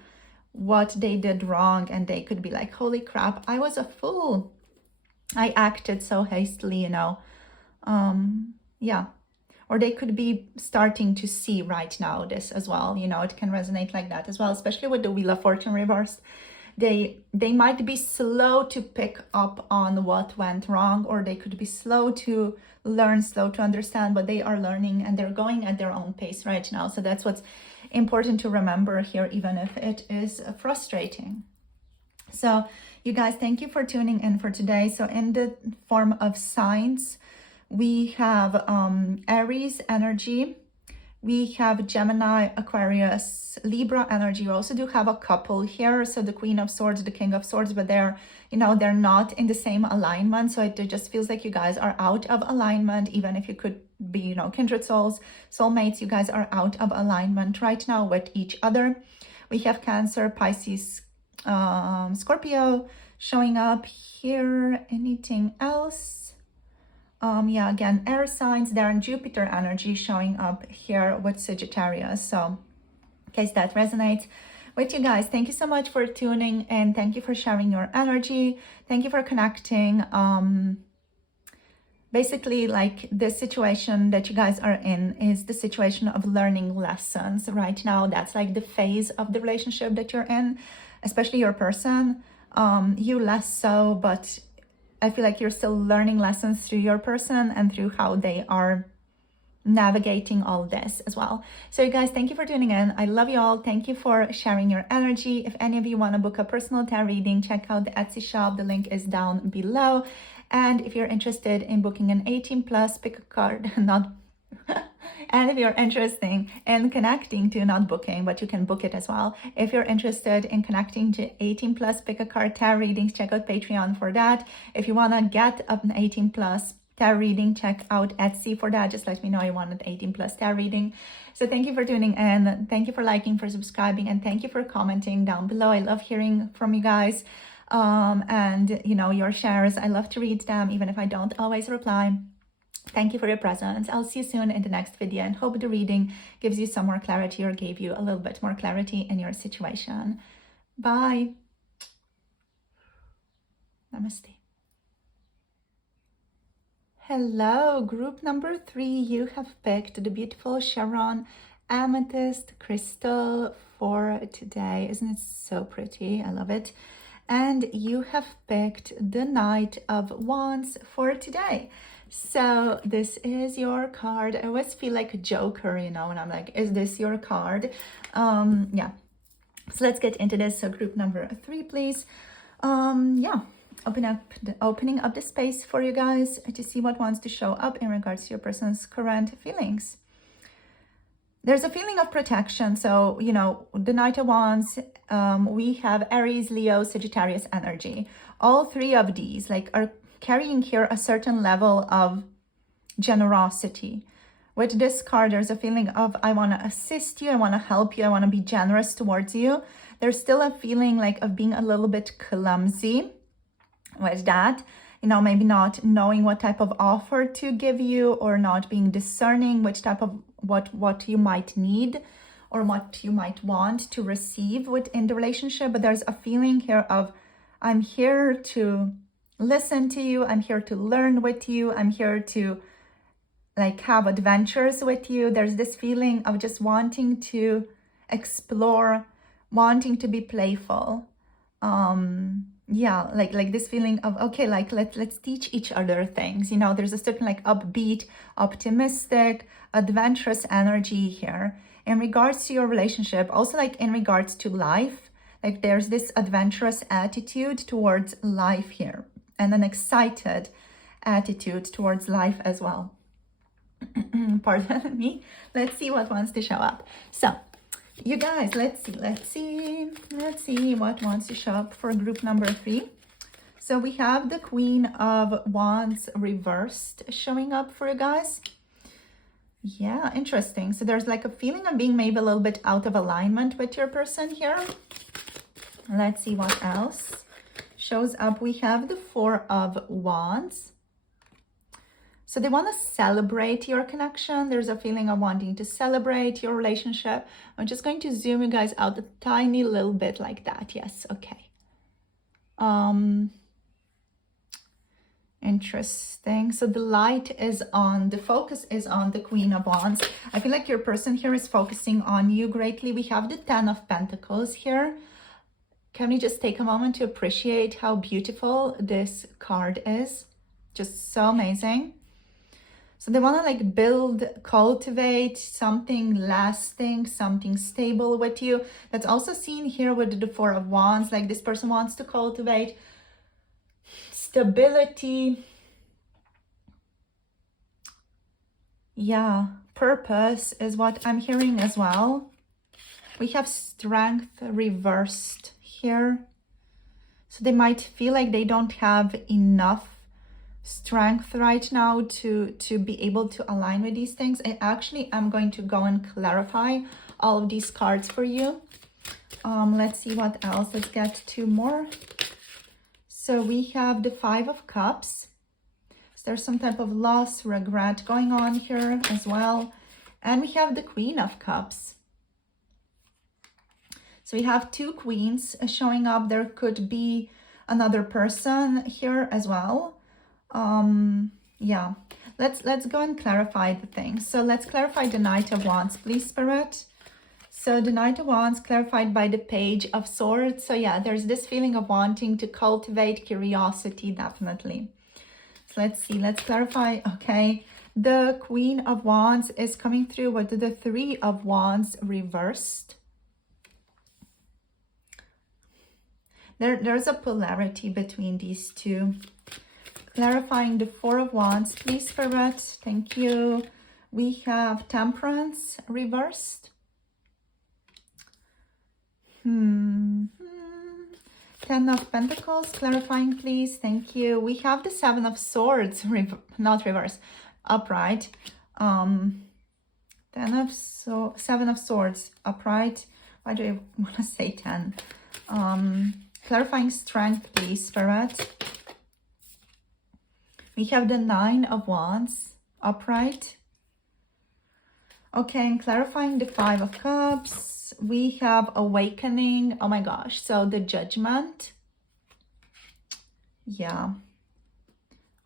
what they did wrong and they could be like, holy crap, I was a fool. I acted so hastily, you know. Yeah. Or they could be starting to see right now this as well. You know, it can resonate like that as well, especially with the Wheel of Fortune reversed. They might be slow to pick up on what went wrong, or they could be slow to learn, slow to understand, but they are learning and they're going at their own pace right now. So that's what's important to remember here, even if it is frustrating. So you guys, thank you for tuning in for today. So in the form of signs, we have Aries energy. We have Gemini, Aquarius, Libra energy. We also do have a couple here. So the Queen of Swords, the King of Swords, but they're, you know, they're not in the same alignment. So it just feels like you guys are out of alignment, even if you could be, you know, kindred souls, soulmates. You guys are out of alignment right now with each other. We have Cancer, Pisces, Scorpio showing up here. Anything else? Yeah, again, air signs there, and Jupiter energy showing up here with Sagittarius. So in case that resonates with you guys, thank you so much for tuning in. Thank you for sharing your energy. Thank you for connecting. Basically, like, this situation that you guys are in is the situation of learning lessons right now. That's like the phase of the relationship that you're in, especially your person. You less so, but I feel like you're still learning lessons through your person and through how they are navigating all this as well. So you guys, thank you for tuning in. I love you all. Thank you for sharing your energy. If any of you want to book a personal tarot reading, check out the Etsy shop. The link is down below. And if you're interested in booking an 18+, pick a card, not and if you're interested in connecting to, not booking, but you can book it as well. If you're interested in connecting to 18+, pick a card tarot readings, check out Patreon for that. If you want to get an 18+ tarot reading, check out Etsy for that. Just let me know you want an 18+ tarot reading. So thank you for tuning in. Thank you for liking, for subscribing, and thank you for commenting down below. I love hearing from you guys. And you know, your shares, I love to read them, even if I don't always reply. Thank you for your presence. I'll see you soon in the next video, and hope the reading gives you some more clarity, or gave you a little bit more clarity in your situation. Bye. Namaste. Hello, group number 3. You have picked the beautiful Chevron Amethyst crystal for today. Isn't it so pretty? I love it. And you have picked the Knight of Wands for today. So this is your card. I always feel like a joker, you know, and I'm like, is this your card? Yeah. So let's get into this. So group number 3, please. Yeah. Opening up the space for you guys to see what wants to show up in regards to your person's current feelings. There's a feeling of protection. So, you know, the Knight of Wands, we have Aries, Leo, Sagittarius energy. All 3 of these like are carrying here a certain level of generosity. With this card, there's a feeling of, I want to assist you, I want to help you, I want to be generous towards you. There's still a feeling like of being a little bit clumsy with that, you know, maybe not knowing what type of offer to give you, or not being discerning which type of what you might need or what you might want to receive within the relationship. But there's a feeling here of, I'm here to listen to you, I'm here to learn with you, I'm here to like have adventures with you. There's this feeling of just wanting to explore, wanting to be playful. yeah, like this feeling of, okay, like let's teach each other things. You know, there's a certain like upbeat, optimistic, adventurous energy here in regards to your relationship, also like in regards to life. Like there's this adventurous attitude towards life here, and an excited attitude towards life as well. Pardon me. Let's see what wants to show up. So you guys, let's see what wants to show up for group number 3. So we have the Queen of Wands reversed showing up for you guys. Yeah, interesting. So there's like a feeling of being maybe a little bit out of alignment with your person here. Let's see what else shows up. We have the Four of Wands. So they want to celebrate your connection. There's a feeling of wanting to celebrate your relationship. I'm just going to zoom you guys out a tiny little bit like that. Yes, okay. Interesting. So the light is on, the focus is on the Queen of Wands. I feel like your person here is focusing on you greatly. We have the Ten of Pentacles here. Can we just take a moment to appreciate how beautiful this card is? Just so amazing. So they want to like build, cultivate something lasting, something stable with you. That's also seen here with the Four of Wands. Like this person wants to cultivate stability. Yeah, purpose is what I'm hearing as well. We have strength reversed here. So they might feel like they don't have enough strength right now to be able to align with these things. I actually am going to go and clarify all of these cards for you. Let's see what else. Let's get 2 more. So we have the Five of Cups. So there's some type of loss, regret going on here as well. And we have the Queen of Cups. So we have 2 queens showing up. There could be another person here as well. Yeah, let's go and clarify the things. So let's clarify the Knight of Wands, please, Spirit. So the Knight of Wands clarified by the Page of Swords. So yeah, there's this feeling of wanting to cultivate curiosity, definitely. So let's see, let's clarify. Okay, the Queen of Wands is coming through with the Three of Wands reversed. There's a polarity between these two. Clarifying the Four of Wands, please, Spirit. Thank you. We have Temperance reversed. Ten of Pentacles, clarifying, please. Thank you. We have the Seven of Swords, not reverse, upright. Seven of Swords, upright. Why do I want to say 10? Clarifying strength, please, Spirit. We have the Nine of Wands, upright. Okay, and clarifying the Five of Cups, we have awakening. Oh my gosh, so the Judgment. Yeah.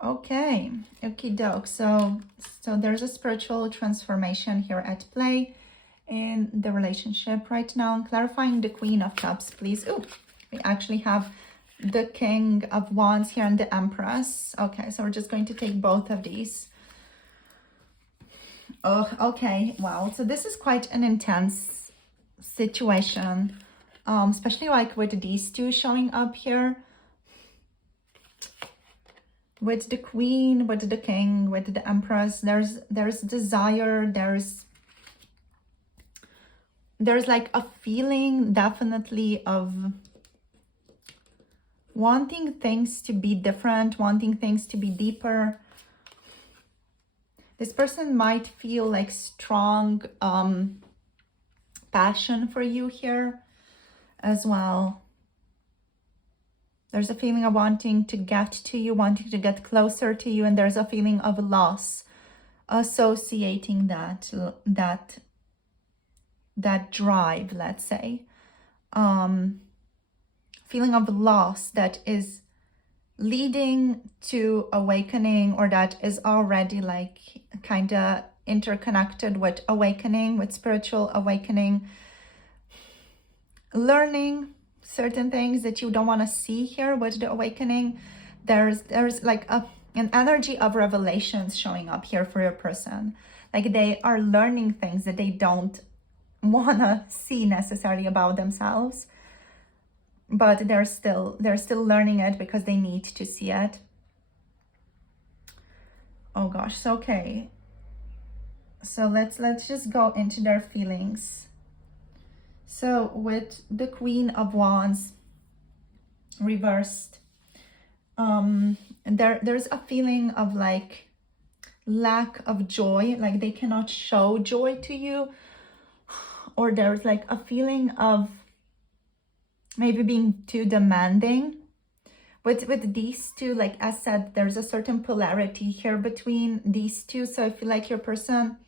Okay, okie doke. So there's a spiritual transformation here at play in the relationship right now. And clarifying the Queen of Cups, please. Oh, we actually have the King of Wands here and the Empress. Okay, so we're just going to take both of these. Oh, okay, wow. So this is quite an intense situation, especially like with these two showing up here. With the Queen, with the King, with the Empress, there's desire, there's like a feeling definitely of wanting things to be different, wanting things to be deeper. This person might feel like strong passion for you here as well. There's a feeling of wanting to get to you, wanting to get closer to you, and there's a feeling of loss associating that drive, let's say. Feeling of loss that is leading to awakening, or that is already like kind of interconnected with awakening, with spiritual awakening. Learning certain things that you don't want to see here with the awakening. There's like an energy of revelations showing up here for your person. Like they are learning things that they don't want to see necessarily about themselves, but they're still learning it because they need to see it. Oh gosh. So okay, so let's just go into their feelings. So with the Queen of Wands reversed, there's a feeling of like lack of joy, like they cannot show joy to you, or there's like a feeling of maybe being too demanding. With these two, like I said, there's a certain polarity here between these two. So I feel like your person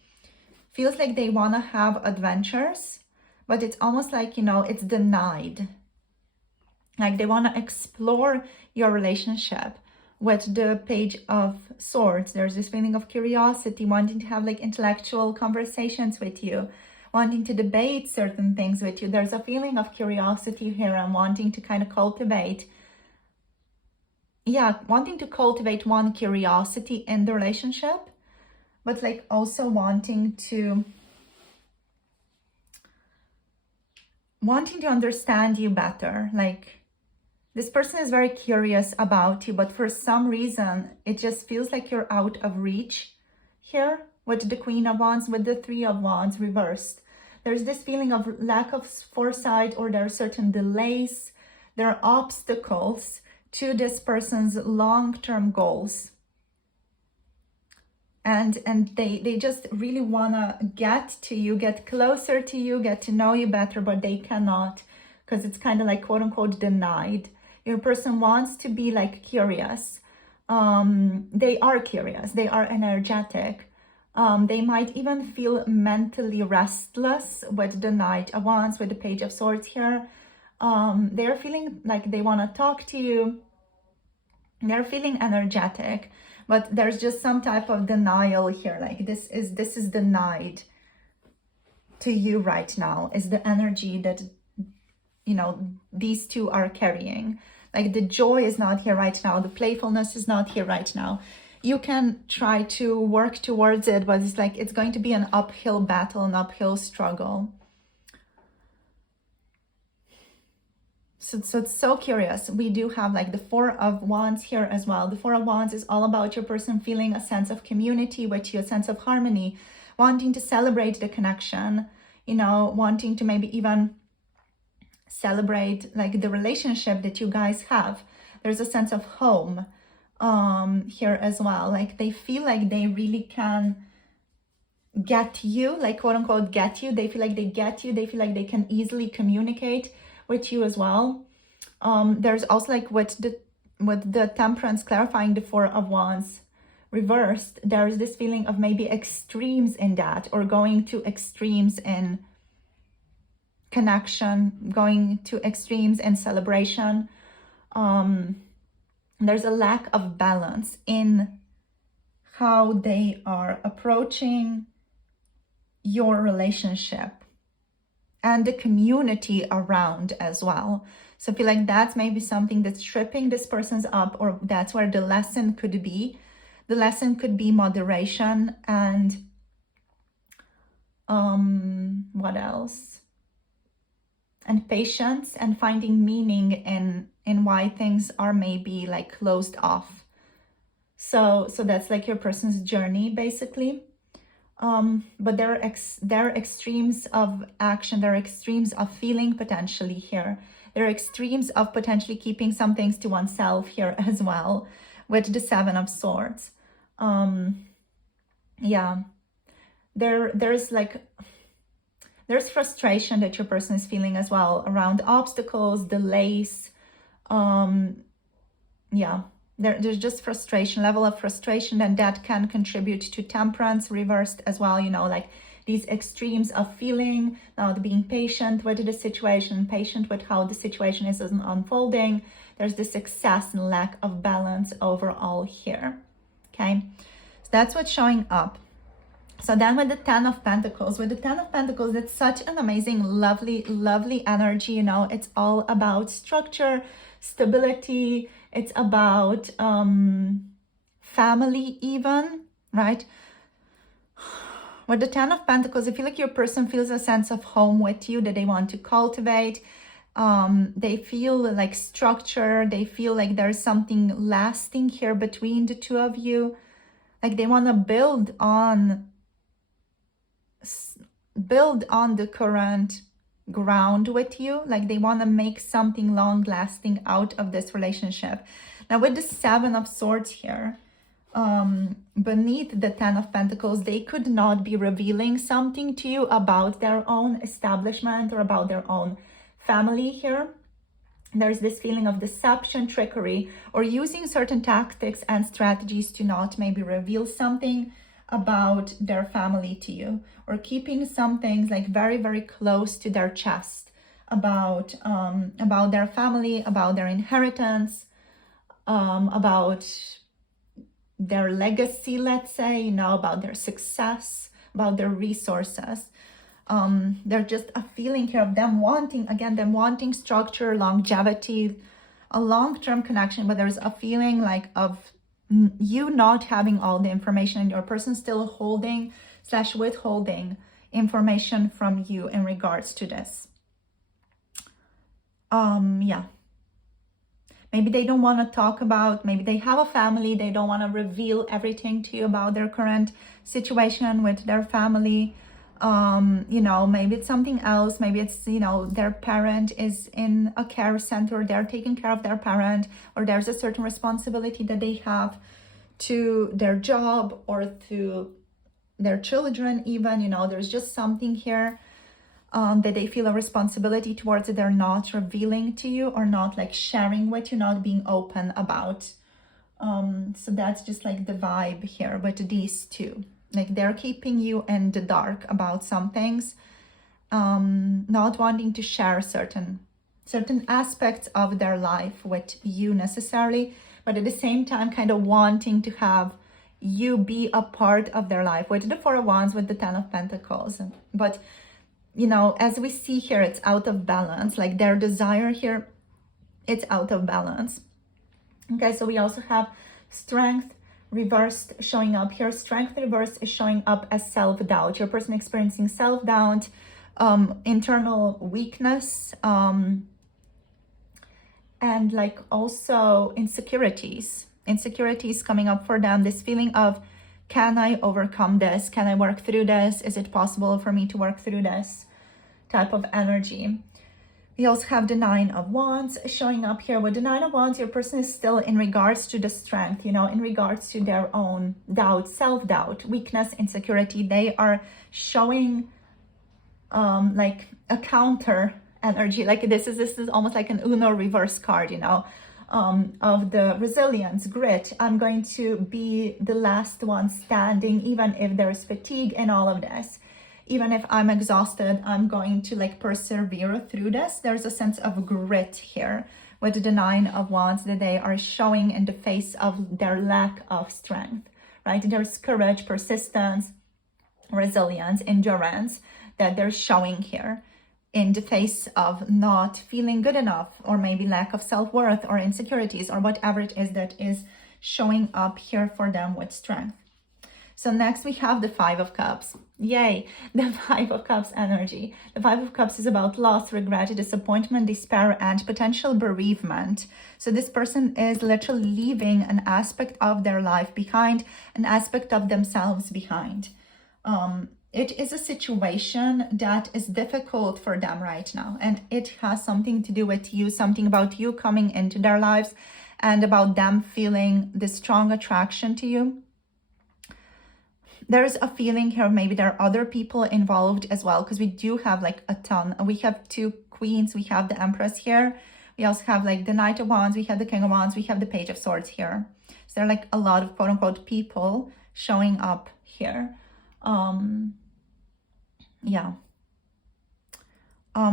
feels like they want to have adventures, but it's almost like, you know, it's denied. Like they want to explore your relationship. With the Page of Swords, there's this feeling of curiosity, wanting to have like intellectual conversations with you, wanting to debate certain things with you. There's a feeling of curiosity here and wanting to kind of cultivate, wanting to cultivate one, curiosity in the relationship, but like also wanting to understand you better. Like this person is very curious about you, but for some reason, it just feels like you're out of reach here with the Queen of Wands, with the Three of Wands reversed. There's this feeling of lack of foresight, or there are certain delays. There are obstacles to this person's long-term goals. And they just really want to get to you, get closer to you, get to know you better, but they cannot, because it's kind of like quote unquote denied. Your person wants to be like curious. They are curious, they are energetic. They might even feel mentally restless with the Knight of Wands, with the Page of Swords here. They're feeling like they want to talk to you. They're feeling energetic, but there's just some type of denial here. Like this is denied to you right now, is the energy that, you know, these two are carrying. Like the joy is not here right now. The playfulness is not here right now. You can try to work towards it, but it's like it's going to be an uphill battle, an uphill struggle. So it's so curious. We do have like the Four of Wands here as well. The Four of Wands is all about your person feeling a sense of community with you, a sense of harmony, wanting to celebrate the connection, you know, wanting to maybe even celebrate like the relationship that you guys have. There's a sense of home here as well. Like they feel like they really can get you, like quote unquote get you. They feel like they get you. They feel like they can easily communicate with you as well. There's also like with the Temperance clarifying the Four of Wands reversed, there's this feeling of maybe extremes in that, or going to extremes in connection, going to extremes in celebration. There's a lack of balance in how they are approaching your relationship and the community around as well. So I feel like that's maybe something that's tripping this person's up, or that's where the lesson could be. The lesson could be moderation and what else? And patience, and finding meaning in why things are maybe like closed off. So that's like your person's journey basically. But there are extremes of action, there are extremes of feeling potentially here. There are extremes of potentially keeping some things to oneself here as well, with the Seven of Swords. There's frustration that your person is feeling as well around obstacles, delays. There's just frustration, level of frustration, and that can contribute to Temperance reversed as well, you know, like these extremes of feeling, now being patient with the situation, patient with how the situation is unfolding. There's this excess and lack of balance overall here, okay? So that's what's showing up. So then with the Ten of Pentacles, that's such an amazing, lovely, lovely energy. You know, it's all about structure, stability. It's about family even, right? With the Ten of Pentacles, I feel like your person feels a sense of home with you that they want to cultivate. They feel like structure. They feel like there's something lasting here between the two of you. Like they want to build on the current ground with you. Like they want to make something long lasting out of this relationship. Now with the Seven of Swords here, beneath the Ten of Pentacles, they could not be revealing something to you about their own establishment or about their own family here. There's this feeling of deception, trickery, or using certain tactics and strategies to not maybe reveal something about their family to you, or keeping some things like very, very close to their chest about their family, about their inheritance, about their legacy, let's say, you know, about their success, about their resources. There's just a feeling here of them wanting structure, longevity, a long-term connection, but there's a feeling like of you not having all the information and your person still holding / withholding information from you in regards to this. Yeah. Maybe they don't want to talk about, maybe they have a family, they don't want to reveal everything to you about their current situation with their family. You know, maybe it's something else. Maybe it's, you know, their parent is in a care center, they're taking care of their parent, or there's a certain responsibility that they have to their job or to their children even, you know, there's just something here that they feel a responsibility towards that they're not revealing to you, or not like sharing with you, not being open about. So that's just like the vibe here with these two. Like they're keeping you in the dark about some things, not wanting to share certain aspects of their life with you necessarily, but at the same time kind of wanting to have you be a part of their life, with the Four of Wands, with the Ten of Pentacles. But you know, as we see here, it's out of balance. Like their desire here, it's out of balance. Okay, so we also have Strength reversed showing up here. Strength reversed is showing up as self-doubt. Your person experiencing self-doubt, internal weakness, and like also insecurities coming up for them. This feeling of, can I overcome this? Can I work through this? Is it possible for me to work through this type of energy? We also have the Nine of Wands showing up here. With the Nine of Wands, your person is still in regards to the Strength, you know, in regards to their own doubt, self-doubt, weakness, insecurity. They are showing like a counter energy. Like this is almost like an Uno reverse card, you know, of the resilience, grit. I'm going to be the last one standing, even if there's fatigue in all of this. Even if I'm exhausted, I'm going to like persevere through this. There's a sense of grit here with the Nine of Wands that they are showing in the face of their lack of strength, right? There's courage, persistence, resilience, endurance that they're showing here in the face of not feeling good enough, or maybe lack of self-worth or insecurities, or whatever it is that is showing up here for them with strength. So next we have the Five of Cups. Yay, the Five of Cups energy. The Five of Cups is about loss, regret, disappointment, despair, and potential bereavement. So this person is literally leaving an aspect of their life behind, an aspect of themselves behind. It is a situation that is difficult for them right now, and it has something to do with you, something about you coming into their lives, and about them feeling this strong attraction to you. There's a feeling here, maybe there are other people involved as well, because we do have like a ton. We have two queens, we have the Empress here. We also have like the Knight of Wands, we have the King of Wands, we have the Page of Swords here. So there are like a lot of quote unquote people showing up here. Yeah.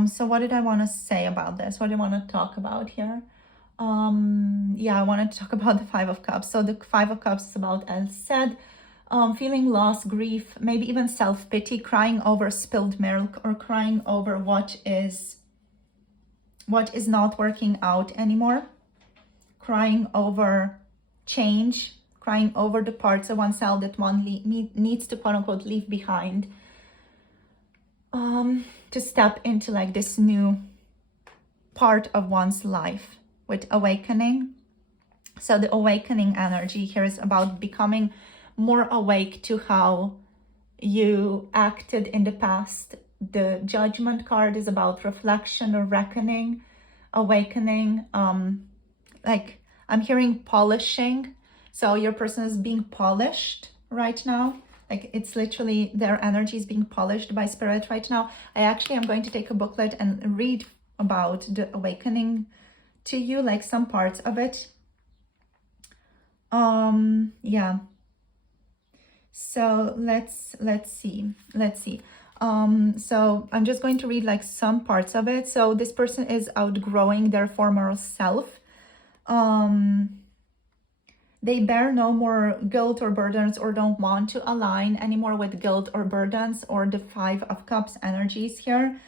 So what did I want to say about this? What do I want to talk about here? Yeah, I wanted to talk about the Five of Cups. So the Five of Cups is about, as said, feeling loss, grief, maybe even self-pity, crying over spilled milk, or crying over what is not working out anymore, crying over change, crying over the parts of oneself that one needs to quote unquote leave behind, to step into like this new part of one's life with awakening. So the awakening energy here is about becoming more awake to how you acted in the past. The Judgment card is about reflection or reckoning, awakening. Like I'm hearing polishing. So your person is being polished right now. Like it's literally their energy is being polished by spirit right now. I actually am going to take a booklet and read about the awakening to you, like some parts of it. Yeah. So let's see. So I'm just going to read like some parts of it. So this person is outgrowing their former self. They bear no more guilt or burdens, or don't want to align anymore with guilt or burdens, or the 5 of Cups energies here.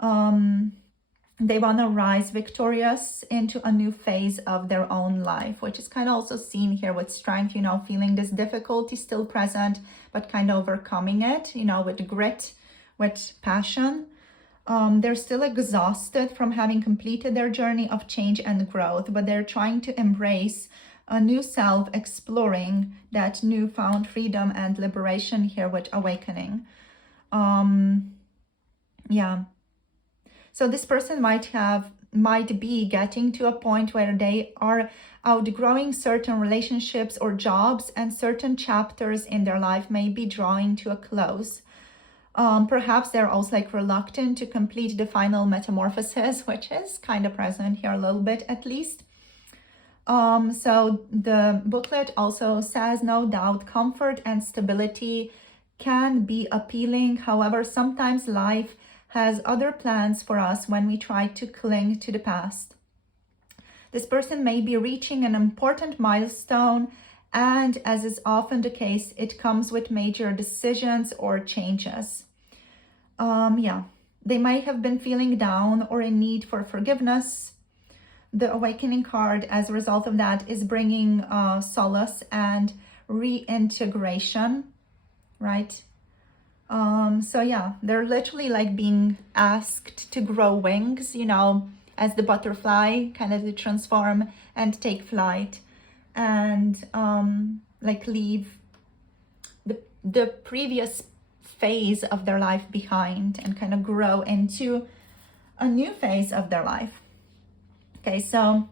They want to rise victorious into a new phase of their own life, which is kind of also seen here with strength, you know, feeling this difficulty still present, but kind of overcoming it, you know, with grit, with passion. They're still exhausted from having completed their journey of change and growth, but they're trying to embrace a new self, exploring that newfound freedom and liberation here with awakening. Yeah. So this person might be getting to a point where they are outgrowing certain relationships or jobs, and certain chapters in their life may be drawing to a close. Perhaps they're also like reluctant to complete the final metamorphosis, which is kind of present here a little bit at least. So the booklet also says, no doubt, comfort and stability can be appealing. However, sometimes life has other plans for us when we try to cling to the past. This person may be reaching an important milestone, and as is often the case, it comes with major decisions or changes. Yeah, they might have been feeling down or in need for forgiveness. The awakening card, as a result of that, is bringing solace and reintegration, right? So yeah, they're literally like being asked to grow wings, you know, as the butterfly, kind of to transform and take flight, and like leave the previous phase of their life behind and kind of grow into a new phase of their life. Okay, so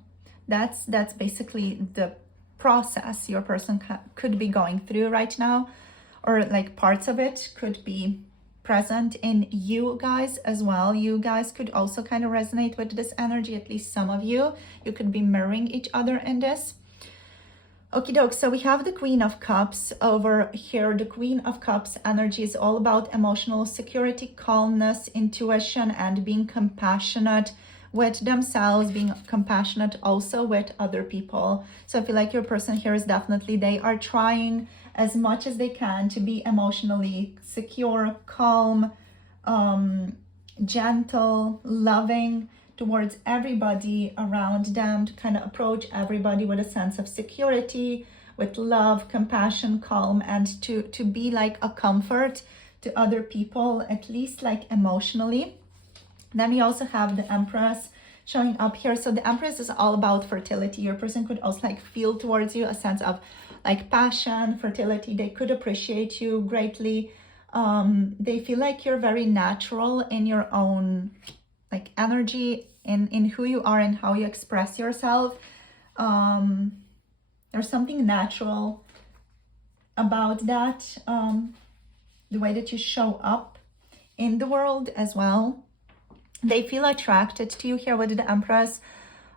that's basically the process your person could be going through right now, or like parts of it could be present in you guys as well. You guys could also kind of resonate with this energy, at least some of you. You could be mirroring each other in this. Okie doke, so we have the Queen of Cups over here. The Queen of Cups energy is all about emotional security, calmness, intuition, and being compassionate with themselves, being compassionate also with other people. So I feel like your person here is definitely, they are trying as much as they can to be emotionally secure, calm, gentle, loving towards everybody around them, to kind of approach everybody with a sense of security, with love, compassion, calm, and to be like a comfort to other people, at least like emotionally. Then we also have the Empress showing up here. So the Empress is all about fertility. Your person could also like feel towards you a sense of like passion, fertility. They could appreciate you greatly. They feel like you're very natural in your own like energy, in who you are and how you express yourself. There's something natural about that, the way that you show up in the world as well. They feel attracted to you here with the Empress.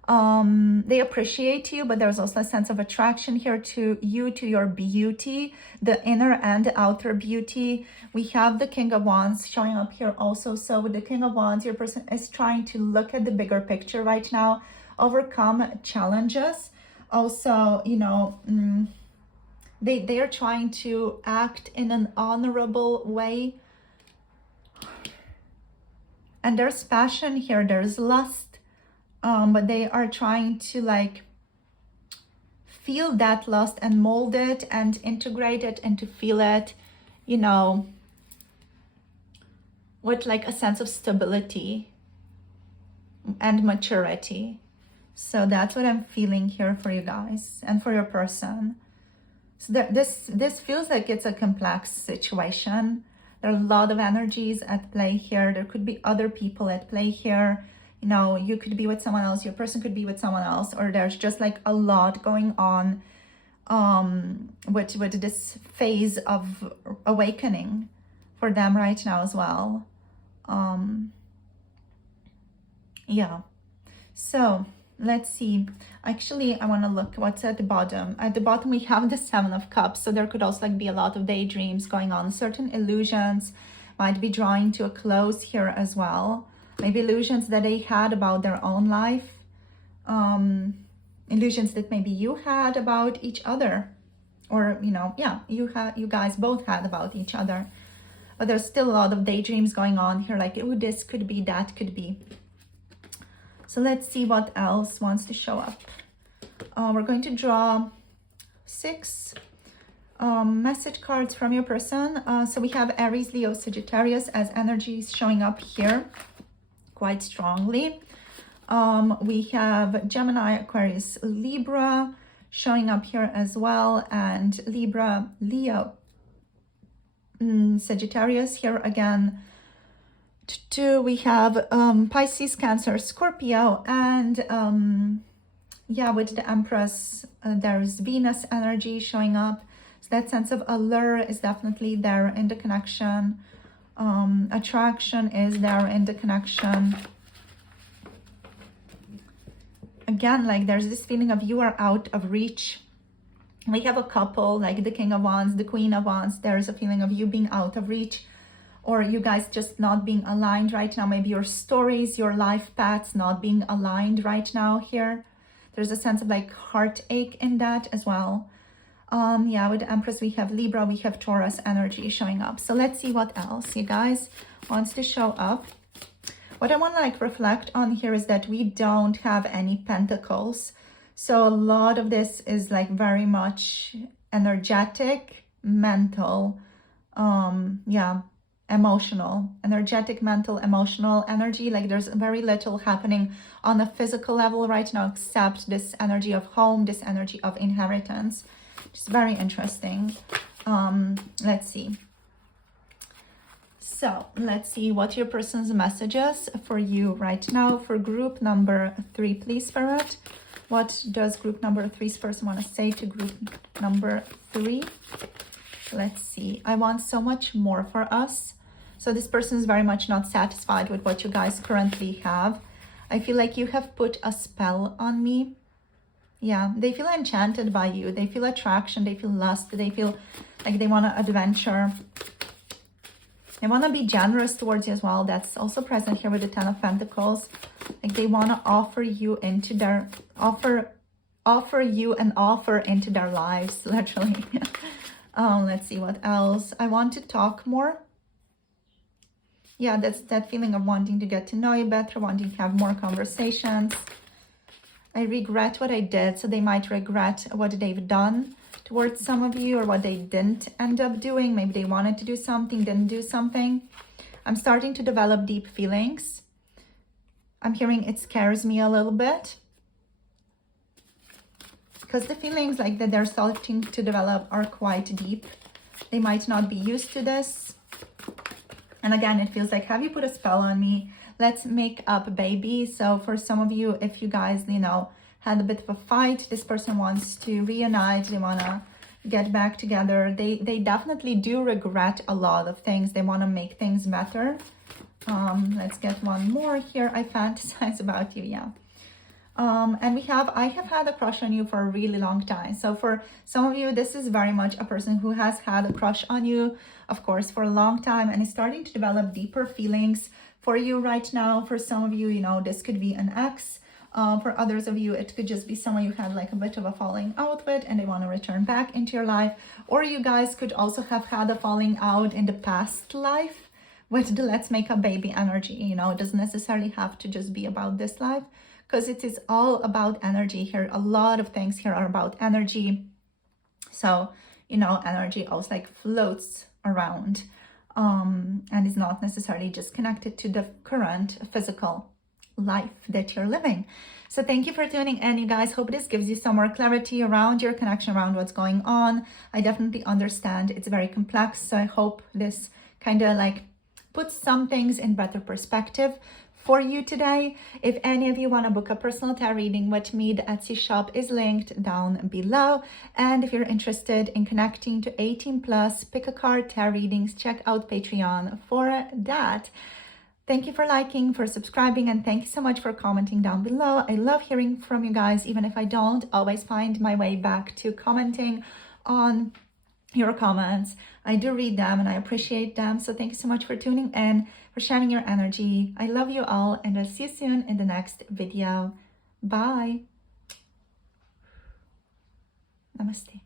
They appreciate you, but there's also a sense of attraction here to you, to your beauty, the inner and the outer beauty. We have the King of Wands showing up here also. So with the King of Wands, your person is trying to look at the bigger picture right now, overcome challenges. Also, you know, they are trying to act in an honorable way. And there's passion here, there's lust, but they are trying to like feel that lust and mold it and integrate it and to feel it, you know, with like a sense of stability and maturity. So that's what I'm feeling here for you guys and for your person. So this feels like it's a complex situation. There are a lot of energies at play here. There could be other people at play here. You know, you could be with someone else, your person could be with someone else, or there's just like a lot going on with this phase of awakening for them right now as well. Yeah, so let's see. Actually, I want to look what's at the bottom. At the bottom we have the Seven of Cups, so there could also like be a lot of daydreams going on. Certain illusions might be drawing to a close here as well. Maybe illusions that they had about their own life, illusions that maybe you had about each other, or you know, yeah, you guys both had about each other. But there's still a lot of daydreams going on here, like, oh, this could be, that could be. So let's see what else wants to show up. We're going to draw 6 message cards from your person. So we have Aries, Leo, Sagittarius as energies showing up here quite strongly. We have Gemini, Aquarius, Libra showing up here as well, and Libra, Leo, Sagittarius here again. 2 we have Pisces, Cancer, Scorpio, and yeah, with the Empress there's Venus energy showing up. So that sense of allure is definitely there in the connection. Attraction is there in the connection. Again, like there's this feeling of you are out of reach. We have a couple like the King of Wands, the Queen of Wands. There's a feeling of you being out of reach, or you guys just not being aligned right now. Maybe your stories, your life paths not being aligned right now here. There's a sense of like heartache in that as well. Yeah, with the Empress we have Libra, we have Taurus energy showing up. So let's see what else you guys wants to show up. What I want to like reflect on here is that we don't have any pentacles. So a lot of this is like very much energetic, mental, yeah, emotional, energetic, mental, emotional energy. Like there's very little happening on a physical level right now, except this energy of home, this energy of inheritance. It's very interesting. Let's see. So let's see what your person's message is for you right now. For group number 3, please, Spirit. What does group number 3's person want to say to group number 3? Let's see. I want so much more for us. So this person is very much not satisfied with what you guys currently have. I feel like you have put a spell on me. Yeah, they feel enchanted by you. They feel attraction. They feel lust. They feel like they want to adventure. They want to be generous towards you as well. That's also present here with the Ten of Pentacles. Like they want to offer you into their offer you an offer into their lives, literally. Let's see what else. I want to talk more. Yeah, that's that feeling of wanting to get to know you better, wanting to have more conversations. I regret what I did, so they might regret what they've done towards some of you, or what they didn't end up doing. Maybe they wanted to do something, didn't do something. I'm starting to develop deep feelings. I'm hearing it scares me a little bit, because the feelings like that they're starting to develop are quite deep. They might not be used to this. And again, it feels like, have you put a spell on me? Let's make up, baby. So for some of you, if you guys, you know, had a bit of a fight, this person wants to reunite, they want to get back together. They definitely do regret a lot of things. They want to make things better. Let's get one more here. I fantasize about you, yeah. And we have, I have had a crush on you for a really long time. So for some of you, this is very much a person who has had a crush on you, of course, for a long time, and is starting to develop deeper feelings for you right now. For some of you, you know, this could be an ex. For others of you, it could just be someone you had like a bit of a falling out with and they want to return back into your life. Or you guys could also have had a falling out in the past life with the let's make a baby energy. You know, it doesn't necessarily have to just be about this life, because it is all about energy here. A lot of things here are about energy. So, you know, energy also like floats around and is not necessarily just connected to the current physical life that you're living. So thank you for tuning in, you guys. Hope this gives you some more clarity around your connection, around what's going on. I definitely understand it's very complex, so I hope this kind of like puts some things in better perspective for you today. If any of you want to book a personal tarot reading with me, the Etsy shop is linked down below. And if you're interested in connecting to 18 plus, pick a card tarot readings, check out Patreon for that. Thank you for liking, for subscribing, and thank you so much for commenting down below. I love hearing from you guys, even if I don't always find my way back to commenting on your comments. I do read them and I appreciate them. So thank you so much for tuning in, for sharing your energy. I love you all, and I'll see you soon in the next video. Bye. Namaste.